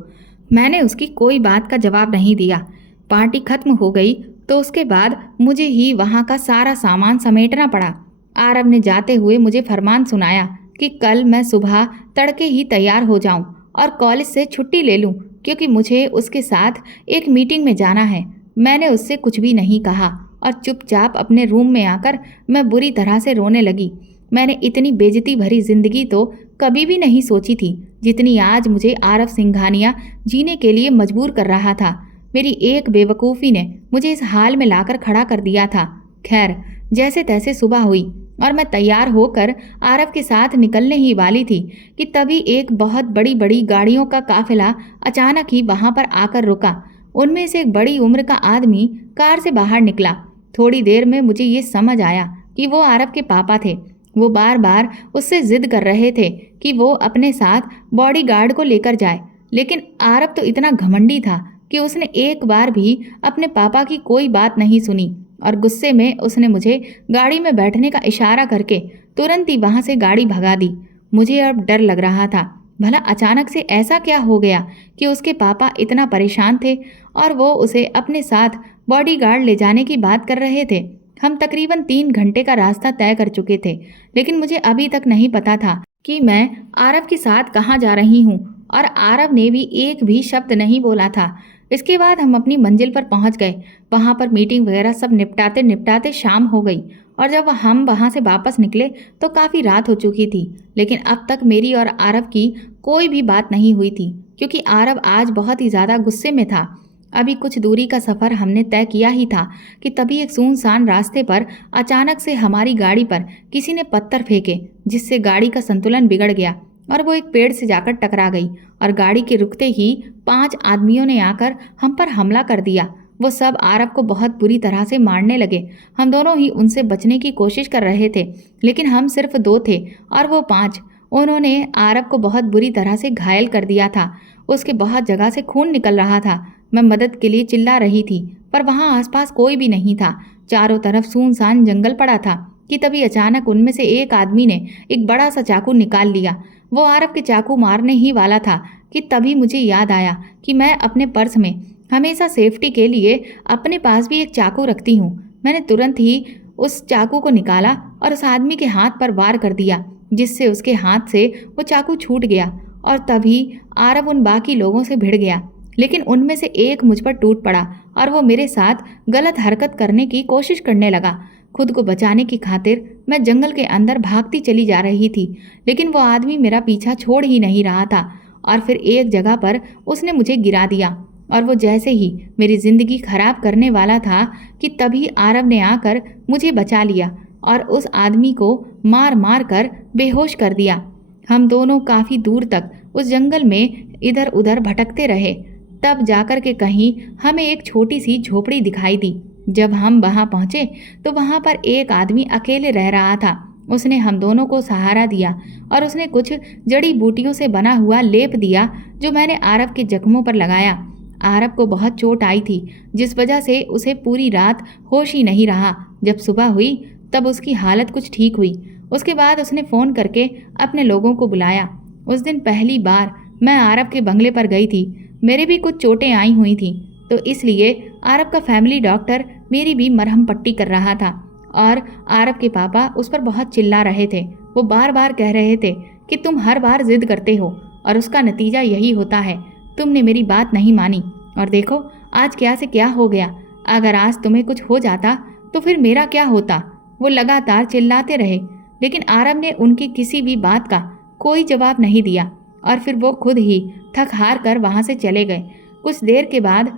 मैंने उसकी कोई बात का जवाब नहीं दिया। पार्टी खत्म हो गई तो उसके बाद मुझे ही वहाँ का सारा सामान समेटना पड़ा। आरव ने जाते हुए मुझे फरमान सुनाया कि कल मैं सुबह तड़के ही तैयार हो जाऊं और कॉलेज से छुट्टी ले लूं, क्योंकि मुझे उसके साथ एक मीटिंग में जाना है। मैंने उससे कुछ भी नहीं कहा और चुपचाप अपने रूम में आकर मैं बुरी तरह से रोने लगी। मैंने इतनी बेइज्जती भरी जिंदगी तो कभी भी नहीं सोची थी जितनी आज मुझे आरव सिंघानिया जीने के लिए मजबूर कर रहा था। मेरी एक बेवकूफ़ी ने मुझे इस हाल में लाकर खड़ा कर दिया था। खैर, जैसे तैसे सुबह हुई और मैं तैयार होकर आरव के साथ निकलने ही वाली थी कि तभी एक बहुत बड़ी बड़ी गाड़ियों का काफिला अचानक ही वहां पर आकर रुका। उनमें से एक बड़ी उम्र का आदमी कार से बाहर निकला। थोड़ी देर में मुझे ये समझ आया कि वो आरव के पापा थे। वो बार बार उससे जिद कर रहे थे कि वो अपने साथ बॉडीगार्ड को लेकर जाए, लेकिन आरव तो इतना घमंडी था कि उसने एक बार भी अपने पापा की कोई बात नहीं सुनी और गुस्से में उसने मुझे गाड़ी में बैठने का इशारा करके तुरंत ही वहां से गाड़ी भगा दी। मुझे अब डर लग रहा था, भला अचानक से ऐसा क्या हो गया कि उसके पापा इतना परेशान थे और वो उसे अपने साथ बॉडीगार्ड ले जाने की बात कर रहे थे। हम तकरीबन 3 घंटे का रास्ता तय कर चुके थे, लेकिन मुझे अभी तक नहीं पता था कि मैं आरव के साथ कहाँ जा रही हूँ, और आरव ने भी एक भी शब्द नहीं बोला था। इसके बाद हम अपनी मंजिल पर पहुंच गए। वहां पर मीटिंग वगैरह सब निपटाते निपटाते शाम हो गई और जब हम वहां से वापस निकले तो काफ़ी रात हो चुकी थी। लेकिन अब तक मेरी और आरव की कोई भी बात नहीं हुई थी, क्योंकि आरव आज बहुत ही ज़्यादा गुस्से में था। अभी कुछ दूरी का सफ़र हमने तय किया ही था कि तभी एक सुनसान रास्ते पर अचानक से हमारी गाड़ी पर किसी ने पत्थर फेंके, जिससे गाड़ी का संतुलन बिगड़ गया और वो एक पेड़ से जाकर टकरा गई और गाड़ी के रुकते ही 5 आदमियों ने आकर हम पर हमला कर दिया। वो सब आरव को बहुत बुरी तरह से मारने लगे। हम दोनों ही उनसे बचने की कोशिश कर रहे थे, लेकिन हम सिर्फ 2 थे और वो 5। उन्होंने आरव को बहुत बुरी तरह से घायल कर दिया था। उसके बहुत जगह से खून निकल रहा था। मैं मदद के लिए चिल्ला रही थी, पर वहाँ आसपास कोई भी नहीं था। चारों तरफ सुनसान जंगल पड़ा था कि तभी अचानक उनमें से एक आदमी ने एक बड़ा सा चाकू निकाल लिया। वो आरव के चाकू मारने ही वाला था कि तभी मुझे याद आया कि मैं अपने पर्स में हमेशा सेफ्टी के लिए अपने पास भी एक चाकू रखती हूँ। मैंने तुरंत ही उस चाकू को निकाला और उस आदमी के हाथ पर वार कर दिया, जिससे उसके हाथ से वो चाकू छूट गया और तभी आरव उन बाकी लोगों से भिड़ गया। लेकिन उनमें से एक मुझ पर टूट पड़ा और वो मेरे साथ गलत हरकत करने की कोशिश करने लगा। खुद को बचाने की खातिर मैं जंगल के अंदर भागती चली जा रही थी, लेकिन वो आदमी मेरा पीछा छोड़ ही नहीं रहा था और फिर एक जगह पर उसने मुझे गिरा दिया और वो जैसे ही मेरी ज़िंदगी खराब करने वाला था कि तभी आरव ने आकर मुझे बचा लिया और उस आदमी को मार मार कर बेहोश कर दिया। हम दोनों काफ़ी दूर तक उस जंगल में इधर उधर भटकते रहे। तब जाकर के कहीं हमें एक छोटी सी झोपड़ी दिखाई दी। जब हम वहां पहुंचे तो वहां पर एक आदमी अकेले रह रहा था। उसने हम दोनों को सहारा दिया और उसने कुछ जड़ी बूटियों से बना हुआ लेप दिया, जो मैंने आरव के जख्मों पर लगाया। आरव को बहुत चोट आई थी, जिस वजह से उसे पूरी रात होश ही नहीं रहा। जब सुबह हुई तब उसकी हालत कुछ ठीक हुई। उसके बाद उसने फ़ोन करके अपने लोगों को बुलाया। उस दिन पहली बार मैं आरव के बंगले पर गई थी। मेरे भी कुछ चोटें आई हुई थी, तो इसलिए आरव का फैमिली डॉक्टर मेरी भी मरहम पट्टी कर रहा था और आरव के पापा उस पर बहुत चिल्ला रहे थे। वो बार बार कह रहे थे कि तुम हर बार जिद करते हो और उसका नतीजा यही होता है। तुमने मेरी बात नहीं मानी और देखो आज क्या से क्या हो गया। अगर आज तुम्हें कुछ हो जाता तो फिर मेरा क्या होता। वो लगातार चिल्लाते रहे, लेकिन आरव ने उनकी किसी भी बात का कोई जवाब नहीं दिया और फिर वो खुद ही थक हार कर वहाँ से चले गए। कुछ देर के बाद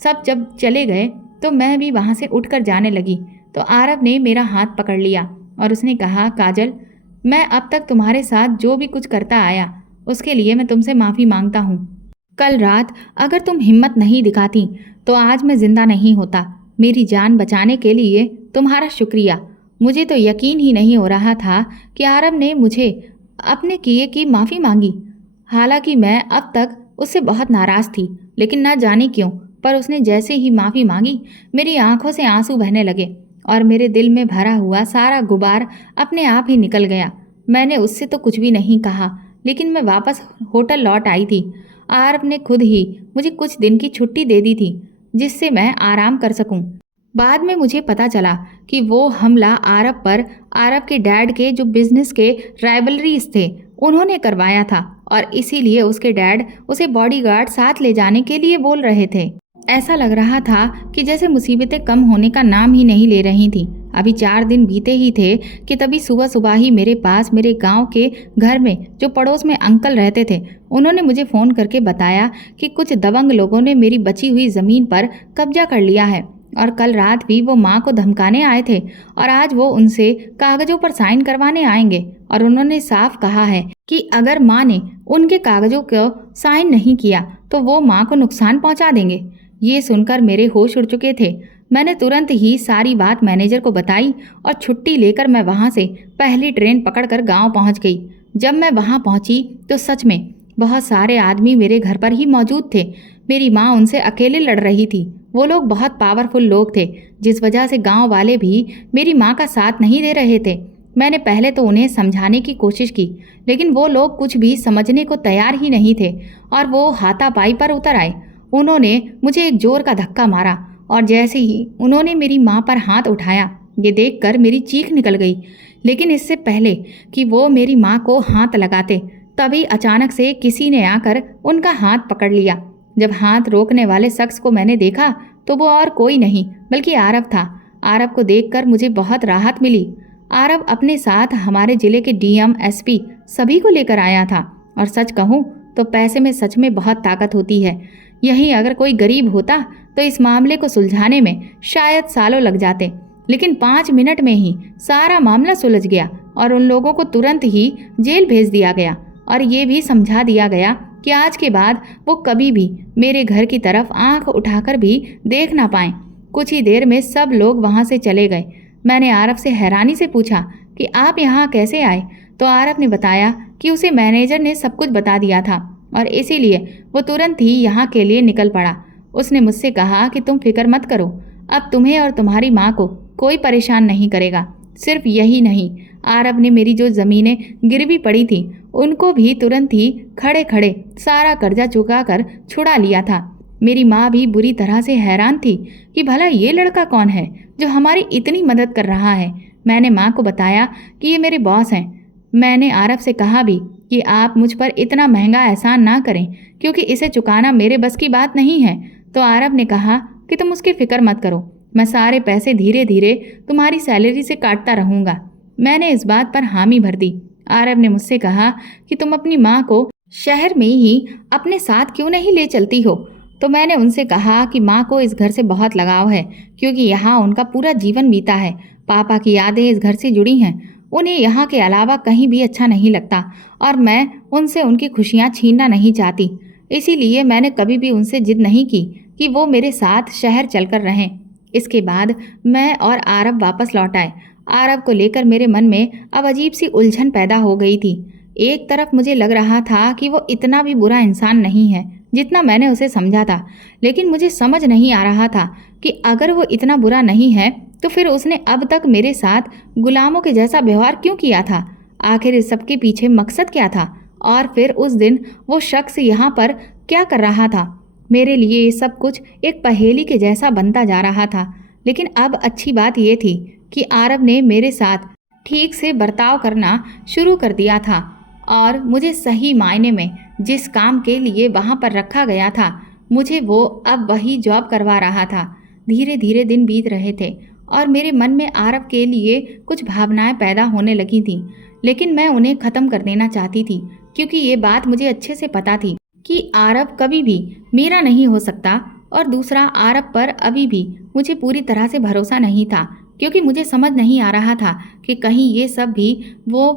सब जब चले गए तो मैं भी वहाँ से उठकर जाने लगी तो आरव ने मेरा हाथ पकड़ लिया और उसने कहा, काजल, मैं अब तक तुम्हारे साथ जो भी कुछ करता आया उसके लिए मैं तुमसे माफ़ी मांगता हूँ। कल रात अगर तुम हिम्मत नहीं दिखाती तो आज मैं जिंदा नहीं होता। मेरी जान बचाने के लिए तुम्हारा शुक्रिया। मुझे तो यकीन ही नहीं हो रहा था कि आरव ने मुझे अपने किए की माफ़ी मांगी। हालांकि मैं अब तक उससे बहुत नाराज़ थी, लेकिन ना जाने क्यों, पर उसने जैसे ही माफ़ी मांगी, मेरी आंखों से आंसू बहने लगे और मेरे दिल में भरा हुआ सारा गुबार अपने आप ही निकल गया। मैंने उससे तो कुछ भी नहीं कहा, लेकिन मैं वापस होटल लौट आई थी। आरव ने खुद ही मुझे कुछ दिन की छुट्टी दे दी थी, जिससे मैं आराम कर सकूं। बाद में मुझे पता चला कि वो हमला आरव के डैड के जो बिजनेस के राइवलरीज थे, उन्होंने करवाया था और इसीलिए उसके डैड उसे बॉडीगार्ड साथ ले जाने के लिए बोल रहे थे। ऐसा लग रहा था कि जैसे मुसीबतें कम होने का नाम ही नहीं ले रही थी। अभी 4 दिन बीते ही थे कि तभी सुबह सुबह ही मेरे पास मेरे गांव के घर में जो पड़ोस में अंकल रहते थे, उन्होंने मुझे फ़ोन करके बताया कि कुछ दबंग लोगों ने मेरी बची हुई ज़मीन पर कब्जा कर लिया है और कल रात भी वो माँ को धमकाने आए थे और आज वो उनसे कागजों पर साइन करवाने आएंगे और उन्होंने साफ कहा है कि अगर माँ ने उनके कागजों को साइन नहीं किया तो वो माँ को नुकसान पहुँचा देंगे। ये सुनकर मेरे होश उड़ चुके थे। मैंने तुरंत ही सारी बात मैनेजर को बताई और छुट्टी लेकर मैं वहाँ से पहली ट्रेन पकड़कर गांव पहुँच गई। जब मैं वहाँ पहुँची तो सच में बहुत सारे आदमी मेरे घर पर ही मौजूद थे। मेरी माँ उनसे अकेले लड़ रही थी। वो लोग बहुत पावरफुल लोग थे, जिस वजह से गांव वाले भी मेरी माँ का साथ नहीं दे रहे थे। मैंने पहले तो उन्हें समझाने की कोशिश की, लेकिन वो लोग कुछ भी समझने को तैयार ही नहीं थे और वो हाथापाई पर उतर आए। उन्होंने मुझे एक जोर का धक्का मारा और जैसे ही उन्होंने मेरी माँ पर हाथ उठाया, ये देखकर मेरी चीख निकल गई। लेकिन इससे पहले कि वो मेरी माँ को हाथ लगाते, तभी अचानक से किसी ने आकर उनका हाथ पकड़ लिया। जब हाथ रोकने वाले शख्स को मैंने देखा तो वो और कोई नहीं बल्कि आरव था। आरव को देखकर मुझे बहुत राहत मिली। आरव अपने साथ हमारे जिले के डीएम, एसपी सभी को लेकर आया था और सच कहूँ तो पैसे में सच में बहुत ताकत होती है। यहीं अगर कोई गरीब होता तो इस मामले को सुलझाने में शायद सालों लग जाते, लेकिन 5 मिनट में ही सारा मामला सुलझ गया और उन लोगों को तुरंत ही जेल भेज दिया गया और ये भी समझा दिया गया कि आज के बाद वो कभी भी मेरे घर की तरफ आंख उठाकर भी देख ना पाएं। कुछ ही देर में सब लोग वहां से चले गए। मैंने आरव से हैरानी से पूछा कि आप यहाँ कैसे आए, तो आरव ने बताया कि उसे मैनेजर ने सब कुछ बता दिया था और इसीलिए वो तुरंत ही यहाँ के लिए निकल पड़ा। उसने मुझसे कहा कि तुम फिक्र मत करो, अब तुम्हें और तुम्हारी माँ को कोई परेशान नहीं करेगा। सिर्फ यही नहीं, आरव ने मेरी जो ज़मीनें गिरवी पड़ी थी उनको भी तुरंत ही खड़े खड़े सारा कर्जा चुकाकर छुड़ा लिया था। मेरी माँ भी बुरी तरह से हैरान थी कि भला ये लड़का कौन है जो हमारी इतनी मदद कर रहा है। मैंने माँ को बताया कि ये मेरे बॉस हैं। मैंने आरव से कहा भी कि आप मुझ पर इतना महंगा एहसान ना करें, क्योंकि इसे चुकाना मेरे बस की बात नहीं है। तो आरव ने कहा कि तुम उसकी फिक्र मत करो, मैं सारे पैसे धीरे धीरे तुम्हारी सैलरी से काटता रहूँगा। मैंने इस बात पर हामी भर दी। आरव ने मुझसे कहा कि तुम अपनी माँ को शहर में ही अपने साथ क्यों नहीं ले चलती हो। तो मैंने उनसे कहा कि माँ को इस घर से बहुत लगाव है, क्योंकि यहाँ उनका पूरा जीवन बीता है। पापा की यादें इस घर से जुड़ी हैं। उन्हें यहाँ के अलावा कहीं भी अच्छा नहीं लगता और मैं उनसे उनकी खुशियाँ छीनना नहीं चाहती। इसीलिए मैंने कभी भी उनसे जिद नहीं की कि वो मेरे साथ शहर चलकर रहें। इसके बाद मैं और आरव वापस लौट आए। आरव को लेकर मेरे मन में अब अजीब सी उलझन पैदा हो गई थी। एक तरफ मुझे लग रहा था कि वो इतना भी बुरा इंसान नहीं है जितना मैंने उसे समझा था, लेकिन मुझे समझ नहीं आ रहा था कि अगर वो इतना बुरा नहीं है तो फिर उसने अब तक मेरे साथ गुलामों के जैसा व्यवहार क्यों किया था। आखिर इस सबके पीछे मकसद क्या था और फिर उस दिन वो शख्स यहाँ पर क्या कर रहा था। मेरे लिए ये सब कुछ एक पहेली के जैसा बनता जा रहा था। लेकिन अब अच्छी बात ये थी कि आरव ने मेरे साथ ठीक से बर्ताव करना शुरू कर दिया था और मुझे सही मायने में जिस काम के लिए वहाँ पर रखा गया था, मुझे वो अब वही जॉब करवा रहा था। धीरे धीरे दिन बीत रहे थे और मेरे मन में आरव के लिए कुछ भावनाएं पैदा होने लगी थीं, लेकिन मैं उन्हें ख़त्म कर देना चाहती थी, क्योंकि ये बात मुझे अच्छे से पता थी कि आरव कभी भी मेरा नहीं हो सकता। और दूसरा, आरव पर अभी भी मुझे पूरी तरह से भरोसा नहीं था, क्योंकि मुझे समझ नहीं आ रहा था कि कहीं ये सब भी वो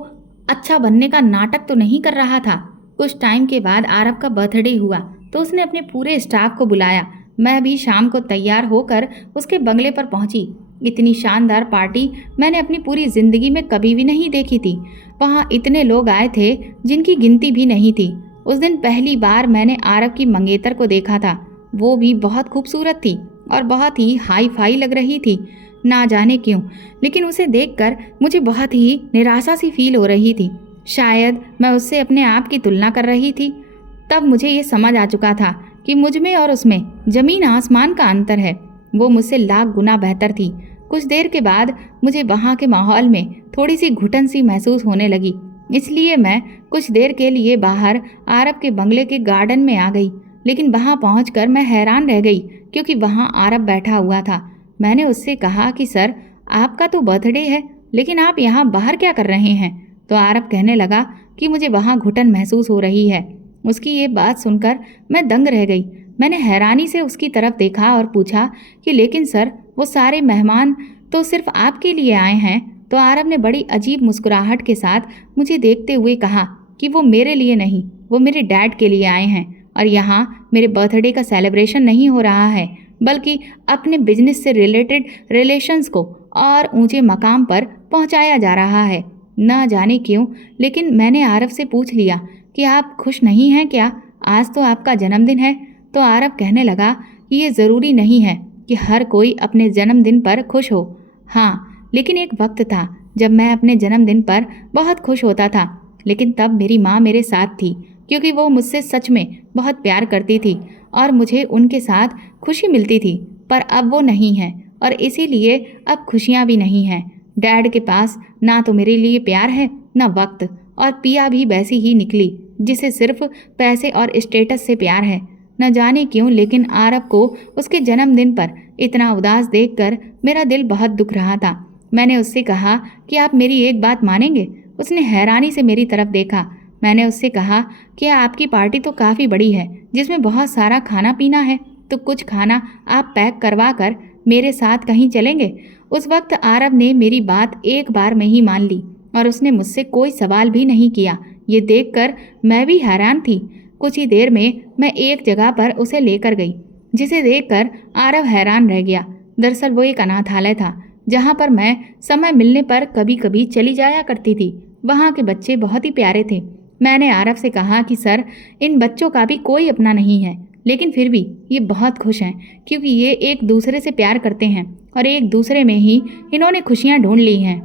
अच्छा बनने का नाटक तो नहीं कर रहा था। कुछ टाइम के बाद आरव का बर्थडे हुआ तो उसने अपने पूरे स्टाफ को बुलाया। मैं भी शाम को तैयार होकर उसके बंगले पर पहुंची। इतनी शानदार पार्टी मैंने अपनी पूरी ज़िंदगी में कभी भी नहीं देखी थी। वहाँ इतने लोग आए थे जिनकी गिनती भी नहीं थी। उस दिन पहली बार मैंने आरव की मंगेतर को देखा था। वो भी बहुत खूबसूरत थी और बहुत ही हाई फाई लग रही थी। ना जाने क्यों, लेकिन उसे देखकर मुझे बहुत ही निराशा सी फील हो रही थी। शायद मैं उससे अपने आप की तुलना कर रही थी। तब मुझे ये समझ आ चुका था कि मुझ में और उसमें ज़मीन आसमान का अंतर है। वो मुझसे लाख गुना बेहतर थी। कुछ देर के बाद मुझे वहाँ के माहौल में थोड़ी सी घुटन सी महसूस होने लगी। इसलिए मैं कुछ देर के लिए बाहर आरव के बंगले के गार्डन में आ गई। लेकिन वहाँ पहुँचकर मैं हैरान रह गई, क्योंकि वहाँ आरव बैठा हुआ था। मैंने उससे कहा कि सर, आपका तो बर्थडे है, लेकिन आप यहाँ बाहर क्या कर रहे हैं? तो आरव कहने लगा कि मुझे वहाँ घुटन महसूस हो रही है। उसकी ये बात सुनकर मैं दंग रह गई। मैंने हैरानी से उसकी तरफ देखा और पूछा कि लेकिन सर, वो सारे मेहमान तो सिर्फ आपके लिए आए हैं। तो आरव ने बड़ी अजीब मुस्कुराहट के साथ मुझे देखते हुए कहा कि वो मेरे लिए नहीं, वो मेरे डैड के लिए आए हैं और यहाँ मेरे बर्थडे का सेलिब्रेशन नहीं हो रहा है, बल्कि अपने बिजनेस से रिलेटेड रिलेशंस को और ऊंचे मकाम पर पहुंचाया जा रहा है। ना जाने क्यों, लेकिन मैंने आरव से पूछ लिया कि आप खुश नहीं हैं क्या? आज तो आपका जन्मदिन है। तो आरव कहने लगा कि ये ज़रूरी नहीं है कि हर कोई अपने जन्मदिन पर खुश हो। हाँ, लेकिन एक वक्त था जब मैं अपने जन्मदिन पर बहुत खुश होता था, लेकिन तब मेरी माँ मेरे साथ थी, क्योंकि वो मुझसे सच में बहुत प्यार करती थी और मुझे उनके साथ खुशी मिलती थी। पर अब वो नहीं है और इसीलिए अब खुशियाँ भी नहीं हैं। डैड के पास ना तो मेरे लिए प्यार है, ना वक्त, और पिया भी वैसी ही निकली जिसे सिर्फ पैसे और स्टेटस से प्यार है। न जाने क्यों, लेकिन आरव को उसके जन्मदिन पर इतना उदास देखकर मेरा दिल बहुत दुख रहा था। मैंने उससे कहा कि आप मेरी एक बात मानेंगे? उसने हैरानी से मेरी तरफ देखा। मैंने उससे कहा कि आपकी पार्टी तो काफ़ी बड़ी है, जिसमें बहुत सारा खाना पीना है, तो कुछ खाना आप पैक करवा कर मेरे साथ कहीं चलेंगे? उस वक्त आरव ने मेरी बात एक बार में ही मान ली और उसने मुझसे कोई सवाल भी नहीं किया। ये देखकर मैं भी हैरान थी। कुछ ही देर में मैं एक जगह पर उसे लेकर गई, जिसे देखकर आरव हैरान रह गया। दरअसल वो एक अनाथालय था, जहाँ पर मैं समय मिलने पर कभी कभी चली जाया करती थी। वहाँ के बच्चे बहुत ही प्यारे थे। मैंने आरव से कहा कि सर, इन बच्चों का भी कोई अपना नहीं है, लेकिन फिर भी ये बहुत खुश हैं, क्योंकि ये एक दूसरे से प्यार करते हैं और एक दूसरे में ही इन्होंने खुशियाँ ढूंढ ली हैं।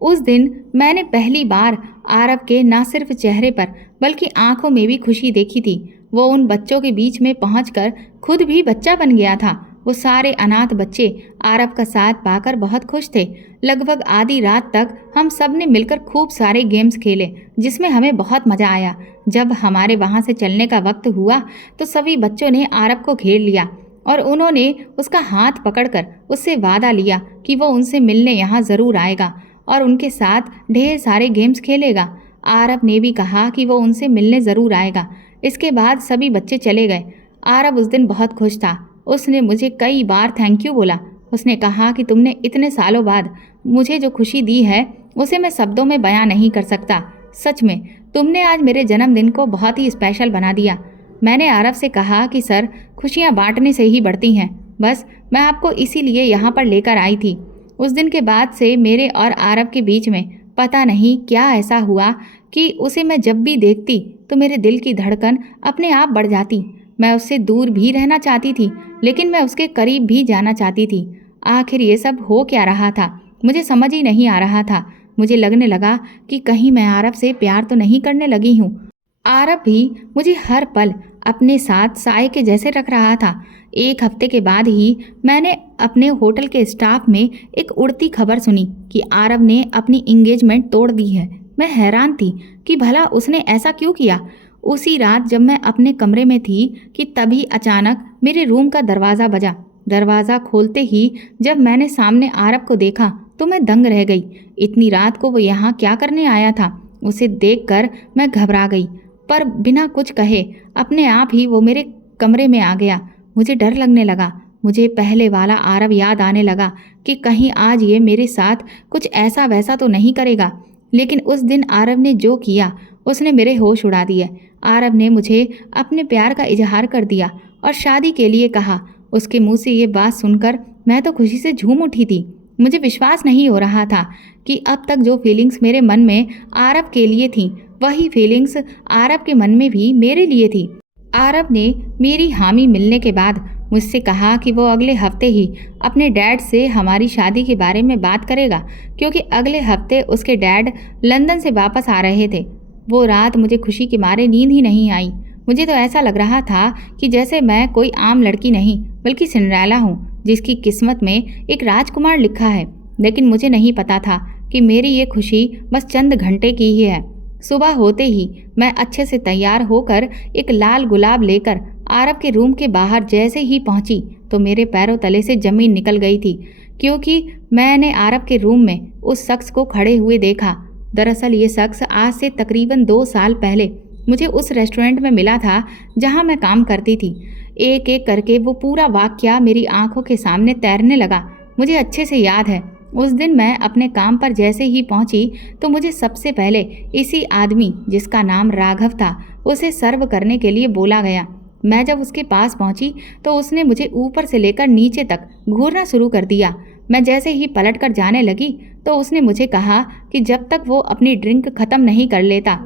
उस दिन मैंने पहली बार आरव के न सिर्फ चेहरे पर बल्कि आंखों में भी खुशी देखी थी। वो उन बच्चों के बीच में पहुंचकर खुद भी बच्चा बन गया था। वो सारे अनाथ बच्चे आरव का साथ पाकर बहुत खुश थे। लगभग आधी रात तक हम सब ने मिलकर खूब सारे गेम्स खेले, जिसमें हमें बहुत मज़ा आया। जब हमारे वहाँ से चलने का वक्त हुआ तो सभी बच्चों ने आरव को घेर लिया और उन्होंने उसका हाथ पकड़कर उससे वादा लिया कि वो उनसे मिलने यहाँ ज़रूर आएगा और उनके साथ ढेर सारे गेम्स खेलेगा। आरव ने भी कहा कि वो उनसे मिलने ज़रूर आएगा। इसके बाद सभी बच्चे चले गए। आरव उस दिन बहुत खुश था। उसने मुझे कई बार थैंक यू बोला। उसने कहा कि तुमने इतने सालों बाद मुझे जो खुशी दी है, उसे मैं शब्दों में बयां नहीं कर सकता। सच में तुमने आज मेरे जन्मदिन को बहुत ही स्पेशल बना दिया। मैंने आरव से कहा कि सर, खुशियाँ बांटने से ही बढ़ती हैं। बस मैं आपको इसीलिए यहाँ पर लेकर आई थी। उस दिन के बाद से मेरे और आरव के बीच में पता नहीं क्या ऐसा हुआ कि उसे मैं जब भी देखती तो मेरे दिल की धड़कन अपने आप बढ़ जाती। मैं उससे दूर भी रहना चाहती थी, लेकिन मैं उसके करीब भी जाना चाहती थी। आखिर ये सब हो क्या रहा था, मुझे समझ ही नहीं आ रहा था। मुझे लगने लगा कि कहीं मैं आरव से प्यार तो नहीं करने लगी हूँ। आरव भी मुझे हर पल अपने साथ साए के जैसे रख रहा था। एक हफ्ते के बाद ही मैंने अपने होटल के स्टाफ में एक उड़ती खबर सुनी कि आरव ने अपनी एंगेजमेंट तोड़ दी है। मैं हैरान थी कि भला उसने ऐसा क्यों किया। उसी रात जब मैं अपने कमरे में थी कि तभी अचानक मेरे रूम का दरवाज़ा बजा। दरवाज़ा खोलते ही जब मैंने सामने आरव को देखा तो मैं दंग रह गई। इतनी रात को वो यहाँ क्या करने आया था? उसे देखकर मैं घबरा गई, पर बिना कुछ कहे अपने आप ही वो मेरे कमरे में आ गया। मुझे डर लगने लगा। मुझे पहले वाला आरव याद आने लगा कि कहीं आज ये मेरे साथ कुछ ऐसा वैसा तो नहीं करेगा। लेकिन उस दिन आरव ने जो किया उसने मेरे होश उड़ा दिए। आरव ने मुझे अपने प्यार का इजहार कर दिया और शादी के लिए कहा। उसके मुंह से ये बात सुनकर मैं तो खुशी से झूम उठी थी। मुझे विश्वास नहीं हो रहा था कि अब तक जो फीलिंग्स मेरे मन में आरव के लिए थीं, वही फीलिंग्स आरव के मन में भी मेरे लिए थी। आरव ने मेरी हामी मिलने के बाद मुझसे कहा कि वो अगले हफ्ते ही अपने डैड से हमारी शादी के बारे में बात करेगा, क्योंकि अगले हफ्ते उसके डैड लंदन से वापस आ रहे थे। वो रात मुझे खुशी के मारे नींद ही नहीं आई। मुझे तो ऐसा लग रहा था कि जैसे मैं कोई आम लड़की नहीं बल्कि सिंड्रेला हूँ, जिसकी किस्मत में एक राजकुमार लिखा है। लेकिन मुझे नहीं पता था कि मेरी ये खुशी बस चंद घंटे की ही है। सुबह होते ही मैं अच्छे से तैयार होकर एक लाल गुलाब लेकर आरव के रूम के बाहर जैसे ही पहुंची तो मेरे पैरों तले से जमीन निकल गई थी, क्योंकि मैंने आरव के रूम में उस शख्स को खड़े हुए देखा। दरअसल ये शख्स आज से तकरीबन 2 साल पहले मुझे उस रेस्टोरेंट में मिला था जहां मैं काम करती थी। एक एक करके वो पूरा वाकया मेरी आंखों के सामने तैरने लगा। मुझे अच्छे से याद है, उस दिन मैं अपने काम पर जैसे ही पहुंची तो मुझे सबसे पहले इसी आदमी, जिसका नाम राघव था, उसे सर्व करने के लिए बोला गया। मैं जब उसके पास पहुंची तो उसने मुझे ऊपर से लेकर नीचे तक घूरना शुरू कर दिया। मैं जैसे ही पलट कर जाने लगी तो उसने मुझे कहा कि जब तक वो अपनी ड्रिंक खत्म नहीं कर लेता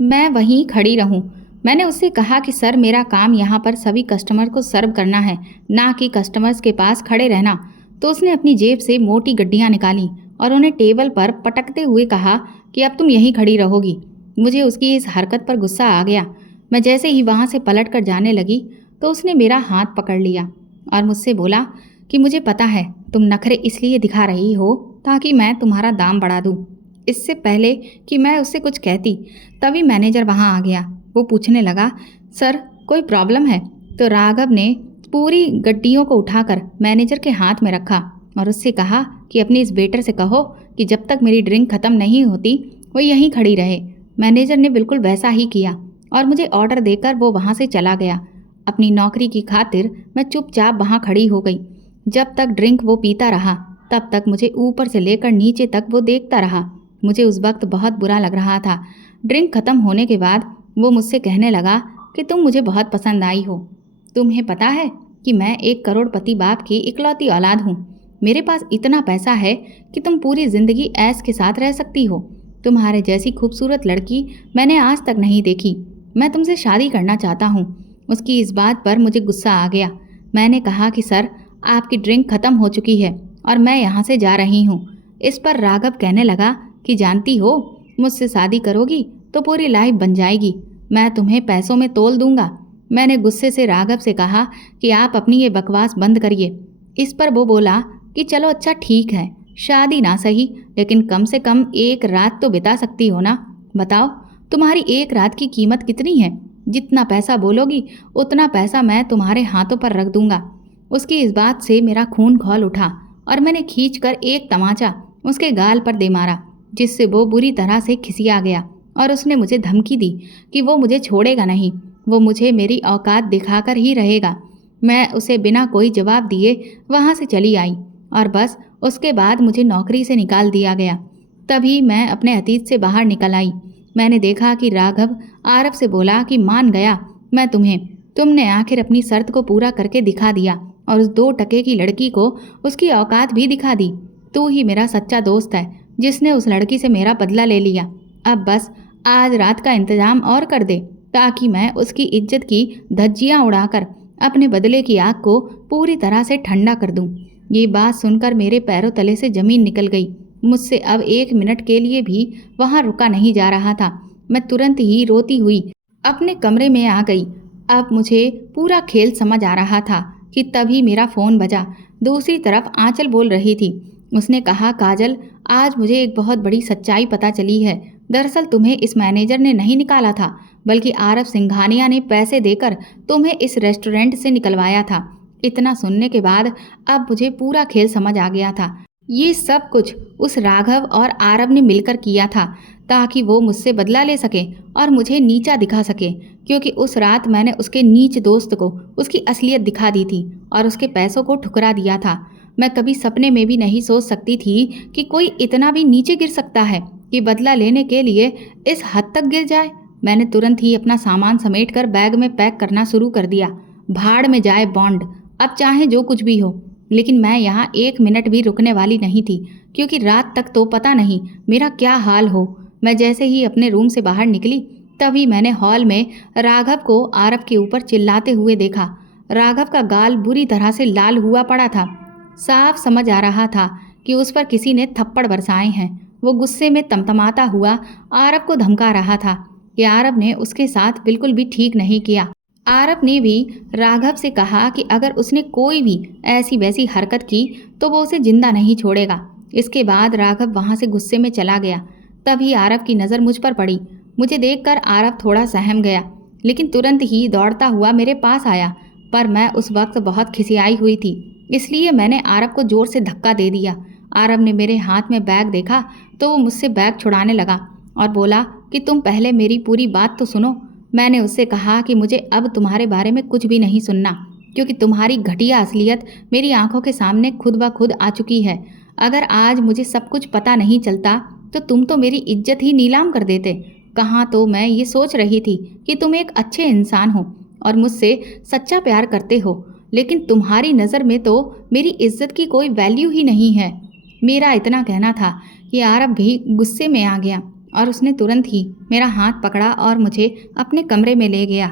मैं वहीं खड़ी रहूं। मैंने उससे कहा कि सर, मेरा काम यहाँ पर सभी कस्टमर को सर्व करना है, ना कि कस्टमर्स के पास खड़े रहना। तो उसने अपनी जेब से मोटी गड्डियाँ निकाली और उन्हें टेबल पर पटकते हुए कहा कि अब तुम यहीं खड़ी रहोगी। मुझे उसकी इस हरकत पर गुस्सा आ गया। मैं जैसे ही वहाँ से पलट कर जाने लगी तो उसने मेरा हाथ पकड़ लिया और मुझसे बोला कि मुझे पता है तुम नखरे इसलिए दिखा रही हो ताकि मैं तुम्हारा दाम बढ़ा दूँ। इससे पहले कि मैं उससे कुछ कहती तभी मैनेजर वहाँ आ गया। वो पूछने लगा, सर कोई प्रॉब्लम है? तो राघव ने पूरी गड्डियों को उठाकर मैनेजर के हाथ में रखा और उससे कहा कि अपने इस वेटर से कहो कि जब तक मेरी ड्रिंक ख़त्म नहीं होती वो यहीं खड़ी रहे। मैनेजर ने बिल्कुल वैसा ही किया और मुझे ऑर्डर देकर वो वहाँ से चला गया। अपनी नौकरी की खातिर मैं चुपचाप वहाँ खड़ी हो गई। जब तक ड्रिंक वो पीता रहा तब तक मुझे ऊपर से लेकर नीचे तक वो देखता रहा। मुझे उस वक्त बहुत बुरा लग रहा था। ड्रिंक ख़त्म होने के बाद वो मुझसे कहने लगा कि तुम मुझे बहुत पसंद आई हो। तुम्हें पता है कि मैं एक करोड़पति बाप की इकलौती औलाद हूँ। मेरे पास इतना पैसा है कि तुम पूरी ज़िंदगी ऐश के साथ रह सकती हो। तुम्हारे जैसी खूबसूरत लड़की मैंने आज तक नहीं देखी। मैं तुमसे शादी करना चाहता हूँ। उसकी इस बात पर मुझे गुस्सा आ गया। मैंने कहा कि सर, आपकी ड्रिंक ख़त्म हो चुकी है और मैं यहाँ से जा रही हूँ। इस पर राघव कहने लगा कि जानती हो, मुझसे शादी करोगी तो पूरी लाइफ बन जाएगी। मैं तुम्हें पैसों में तोल दूंगा। मैंने गुस्से से राघव से कहा कि आप अपनी ये बकवास बंद करिए। इस पर वो बोला कि चलो अच्छा ठीक है, शादी ना सही लेकिन कम से कम एक रात तो बिता सकती हो ना। बताओ, तुम्हारी एक रात की कीमत कितनी है? जितना पैसा बोलोगी उतना पैसा मैं तुम्हारे हाथों पर रख दूंगा। उसकी इस बात से मेरा खून खौल उठा और मैंने खींचकर एक तमाचा उसके गाल पर दे मारा, जिससे वो बुरी तरह से खिसिया गया और उसने मुझे धमकी दी कि वो मुझे छोड़ेगा नहीं, वो मुझे मेरी औकात दिखाकर ही रहेगा। मैं उसे बिना कोई जवाब दिए वहाँ से चली आई और बस उसके बाद मुझे नौकरी से निकाल दिया गया। तभी मैं अपने अतीत से बाहर निकल आई। मैंने देखा कि राघव आरव से बोला कि मान गया मैं तुम्हें। तुमने आखिर अपनी शर्त को पूरा करके दिखा दिया और उस 2 टके की लड़की को उसकी औकात भी दिखा दी। तू ही मेरा सच्चा दोस्त है जिसने उस लड़की से मेरा बदला ले लिया। अब बस आज रात का इंतजाम और कर दे ताकि मैं उसकी इज्जत की धज्जियां उड़ाकर अपने बदले की आग को पूरी तरह से ठंडा कर दूं। ये बात सुनकर मेरे पैरों तले से जमीन निकल गई। मुझसे अब 1 मिनट के लिए भी वहां रुका नहीं जा रहा था। मैं तुरंत ही रोती हुई अपने कमरे में आ गई। अब मुझे पूरा खेल समझ आ रहा था कि तभी मेरा फ़ोन बजा। दूसरी तरफ आंचल बोल रही थी। उसने कहा, काजल, आज मुझे एक बहुत बड़ी सच्चाई पता चली है। दरअसल तुम्हें इस मैनेजर ने नहीं निकाला था, बल्कि आरव सिंघानिया ने पैसे देकर तुम्हें इस रेस्टोरेंट से निकलवाया था। इतना सुनने के बाद अब मुझे पूरा खेल समझ आ गया था। ये सब कुछ उस राघव और आरव ने मिलकर किया था ताकि वो मुझसे बदला ले सके और मुझे नीचा दिखा सके, क्योंकि उस रात मैंने उसके नीच दोस्त को उसकी असलियत दिखा दी थी और उसके पैसों को ठुकरा दिया था। मैं कभी सपने में भी नहीं सोच सकती थी कि कोई इतना भी नीचे गिर सकता है कि बदला लेने के लिए इस हद तक गिर जाए। मैंने तुरंत ही अपना सामान समेटकर बैग में पैक करना शुरू कर दिया। भाड़ में जाए बॉन्ड, अब चाहे जो कुछ भी हो। लेकिन मैं यहाँ 1 मिनट भी रुकने वाली नहीं थी, क्योंकि रात तक तो पता नहीं मेरा क्या हाल हो। मैं जैसे ही अपने रूम से बाहर निकली, तभी मैंने हॉल में राघव को आरव के ऊपर चिल्लाते हुए देखा। राघव का गाल बुरी तरह से लाल हुआ पड़ा था। साफ समझ आ रहा था कि उस पर किसी ने थप्पड़ बरसाए हैं। वो गुस्से में तमतमाता हुआ आरव को धमका रहा था कि आरव ने उसके साथ बिल्कुल भी ठीक नहीं किया। आरव ने भी राघव से कहा कि अगर उसने कोई भी ऐसी वैसी हरकत की तो वो उसे जिंदा नहीं छोड़ेगा। इसके बाद राघव वहाँ से गुस्से में चला गया। तभी आरव की नज़र मुझ पर पड़ी। मुझे देखकर आरव थोड़ा सहम गया, लेकिन तुरंत ही दौड़ता हुआ मेरे पास आया। पर मैं उस वक्त बहुत खिसियाई हुई थी, इसलिए मैंने आरव को जोर से धक्का दे दिया। आरव ने मेरे हाथ में बैग देखा तो वो मुझसे बैग छुड़ाने लगा और बोला कि तुम पहले मेरी पूरी बात तो सुनो। मैंने उससे कहा कि मुझे अब तुम्हारे बारे में कुछ भी नहीं सुनना, क्योंकि तुम्हारी घटिया असलियत मेरी आंखों के सामने खुद ब खुद आ चुकी है। अगर आज मुझे सब कुछ पता नहीं चलता तो तुम तो मेरी इज्जत ही नीलाम कर देते। कहाँ तो मैं ये सोच रही थी कि तुम एक अच्छे इंसान हो और मुझसे सच्चा प्यार करते हो, लेकिन तुम्हारी नज़र में तो मेरी इज्जत की कोई वैल्यू ही नहीं है। मेरा इतना कहना था कि आरव भी गुस्से में आ गया और उसने तुरंत ही मेरा हाथ पकड़ा और मुझे अपने कमरे में ले गया।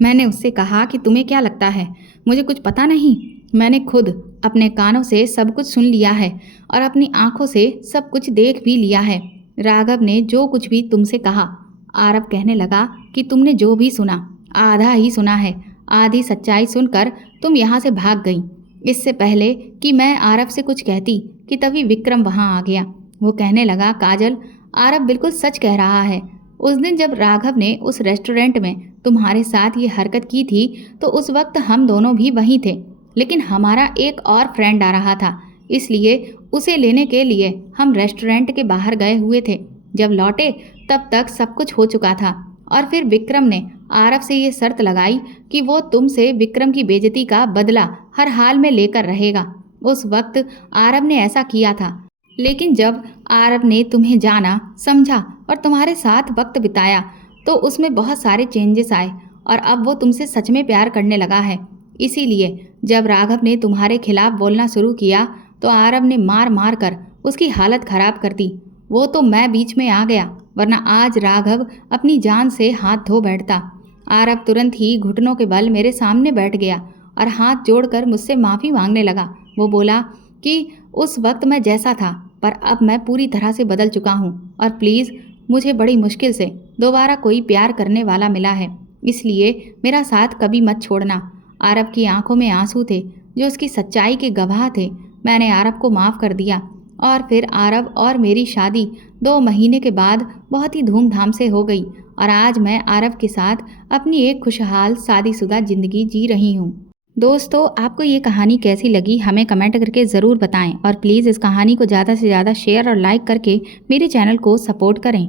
मैंने उससे कहा कि तुम्हें क्या लगता है मुझे कुछ पता नहीं? मैंने खुद अपने कानों से सब कुछ सुन लिया है और अपनी आंखों से सब कुछ देख भी लिया है। राघव ने जो कुछ भी तुमसे कहा, आरव कहने लगा कि तुमने जो भी सुना आधा ही सुना है। आधी सच्चाई सुनकर तुम यहाँ से भाग गई। इससे पहले कि मैं आरव से कुछ कहती कि तभी विक्रम वहाँ आ गया। वो कहने लगा, काजल, आरव बिल्कुल सच कह रहा है। उस दिन जब राघव ने उस रेस्टोरेंट में तुम्हारे साथ ये हरकत की थी तो उस वक्त हम दोनों भी वहीं थे, लेकिन हमारा एक और फ्रेंड आ रहा था, इसलिए उसे लेने के लिए हम रेस्टोरेंट के बाहर गए हुए थे। जब लौटे तब तक सब कुछ हो चुका था और फिर विक्रम ने आरव से ये शर्त लगाई कि वो तुमसे विक्रम की बेइज्जती का बदला हर हाल में लेकर रहेगा। उस वक्त आरव ने ऐसा किया था, लेकिन जब आरव ने तुम्हें जाना, समझा और तुम्हारे साथ वक्त बिताया तो उसमें बहुत सारे चेंजेस आए और अब वो तुमसे सच में प्यार करने लगा है। इसीलिए जब राघव ने तुम्हारे खिलाफ बोलना शुरू किया तो आरव ने मार मार कर उसकी हालत खराब कर दी। वो तो मैं बीच में आ गया, वरना आज राघव अपनी जान से हाथ धो बैठता। आरव तुरंत ही घुटनों के बल मेरे सामने बैठ गया और हाथ जोड़कर मुझसे माफ़ी मांगने लगा। वो बोला कि उस वक्त मैं जैसा था, पर अब मैं पूरी तरह से बदल चुका हूँ और प्लीज़ मुझे बड़ी मुश्किल से दोबारा कोई प्यार करने वाला मिला है, इसलिए मेरा साथ कभी मत छोड़ना। आरव की आंखों में आंसू थे जो उसकी सच्चाई के गवाह थे। मैंने आरव को माफ़ कर दिया और फिर आरव और मेरी शादी 2 महीने के बाद बहुत ही धूमधाम से हो गई और आज मैं आरव के साथ अपनी एक खुशहाल शादीशुदा ज़िंदगी जी रही हूँ। दोस्तों, आपको ये कहानी कैसी लगी हमें कमेंट करके ज़रूर बताएं और प्लीज़ इस कहानी को ज़्यादा से ज़्यादा शेयर और लाइक करके मेरे चैनल को सपोर्ट करें।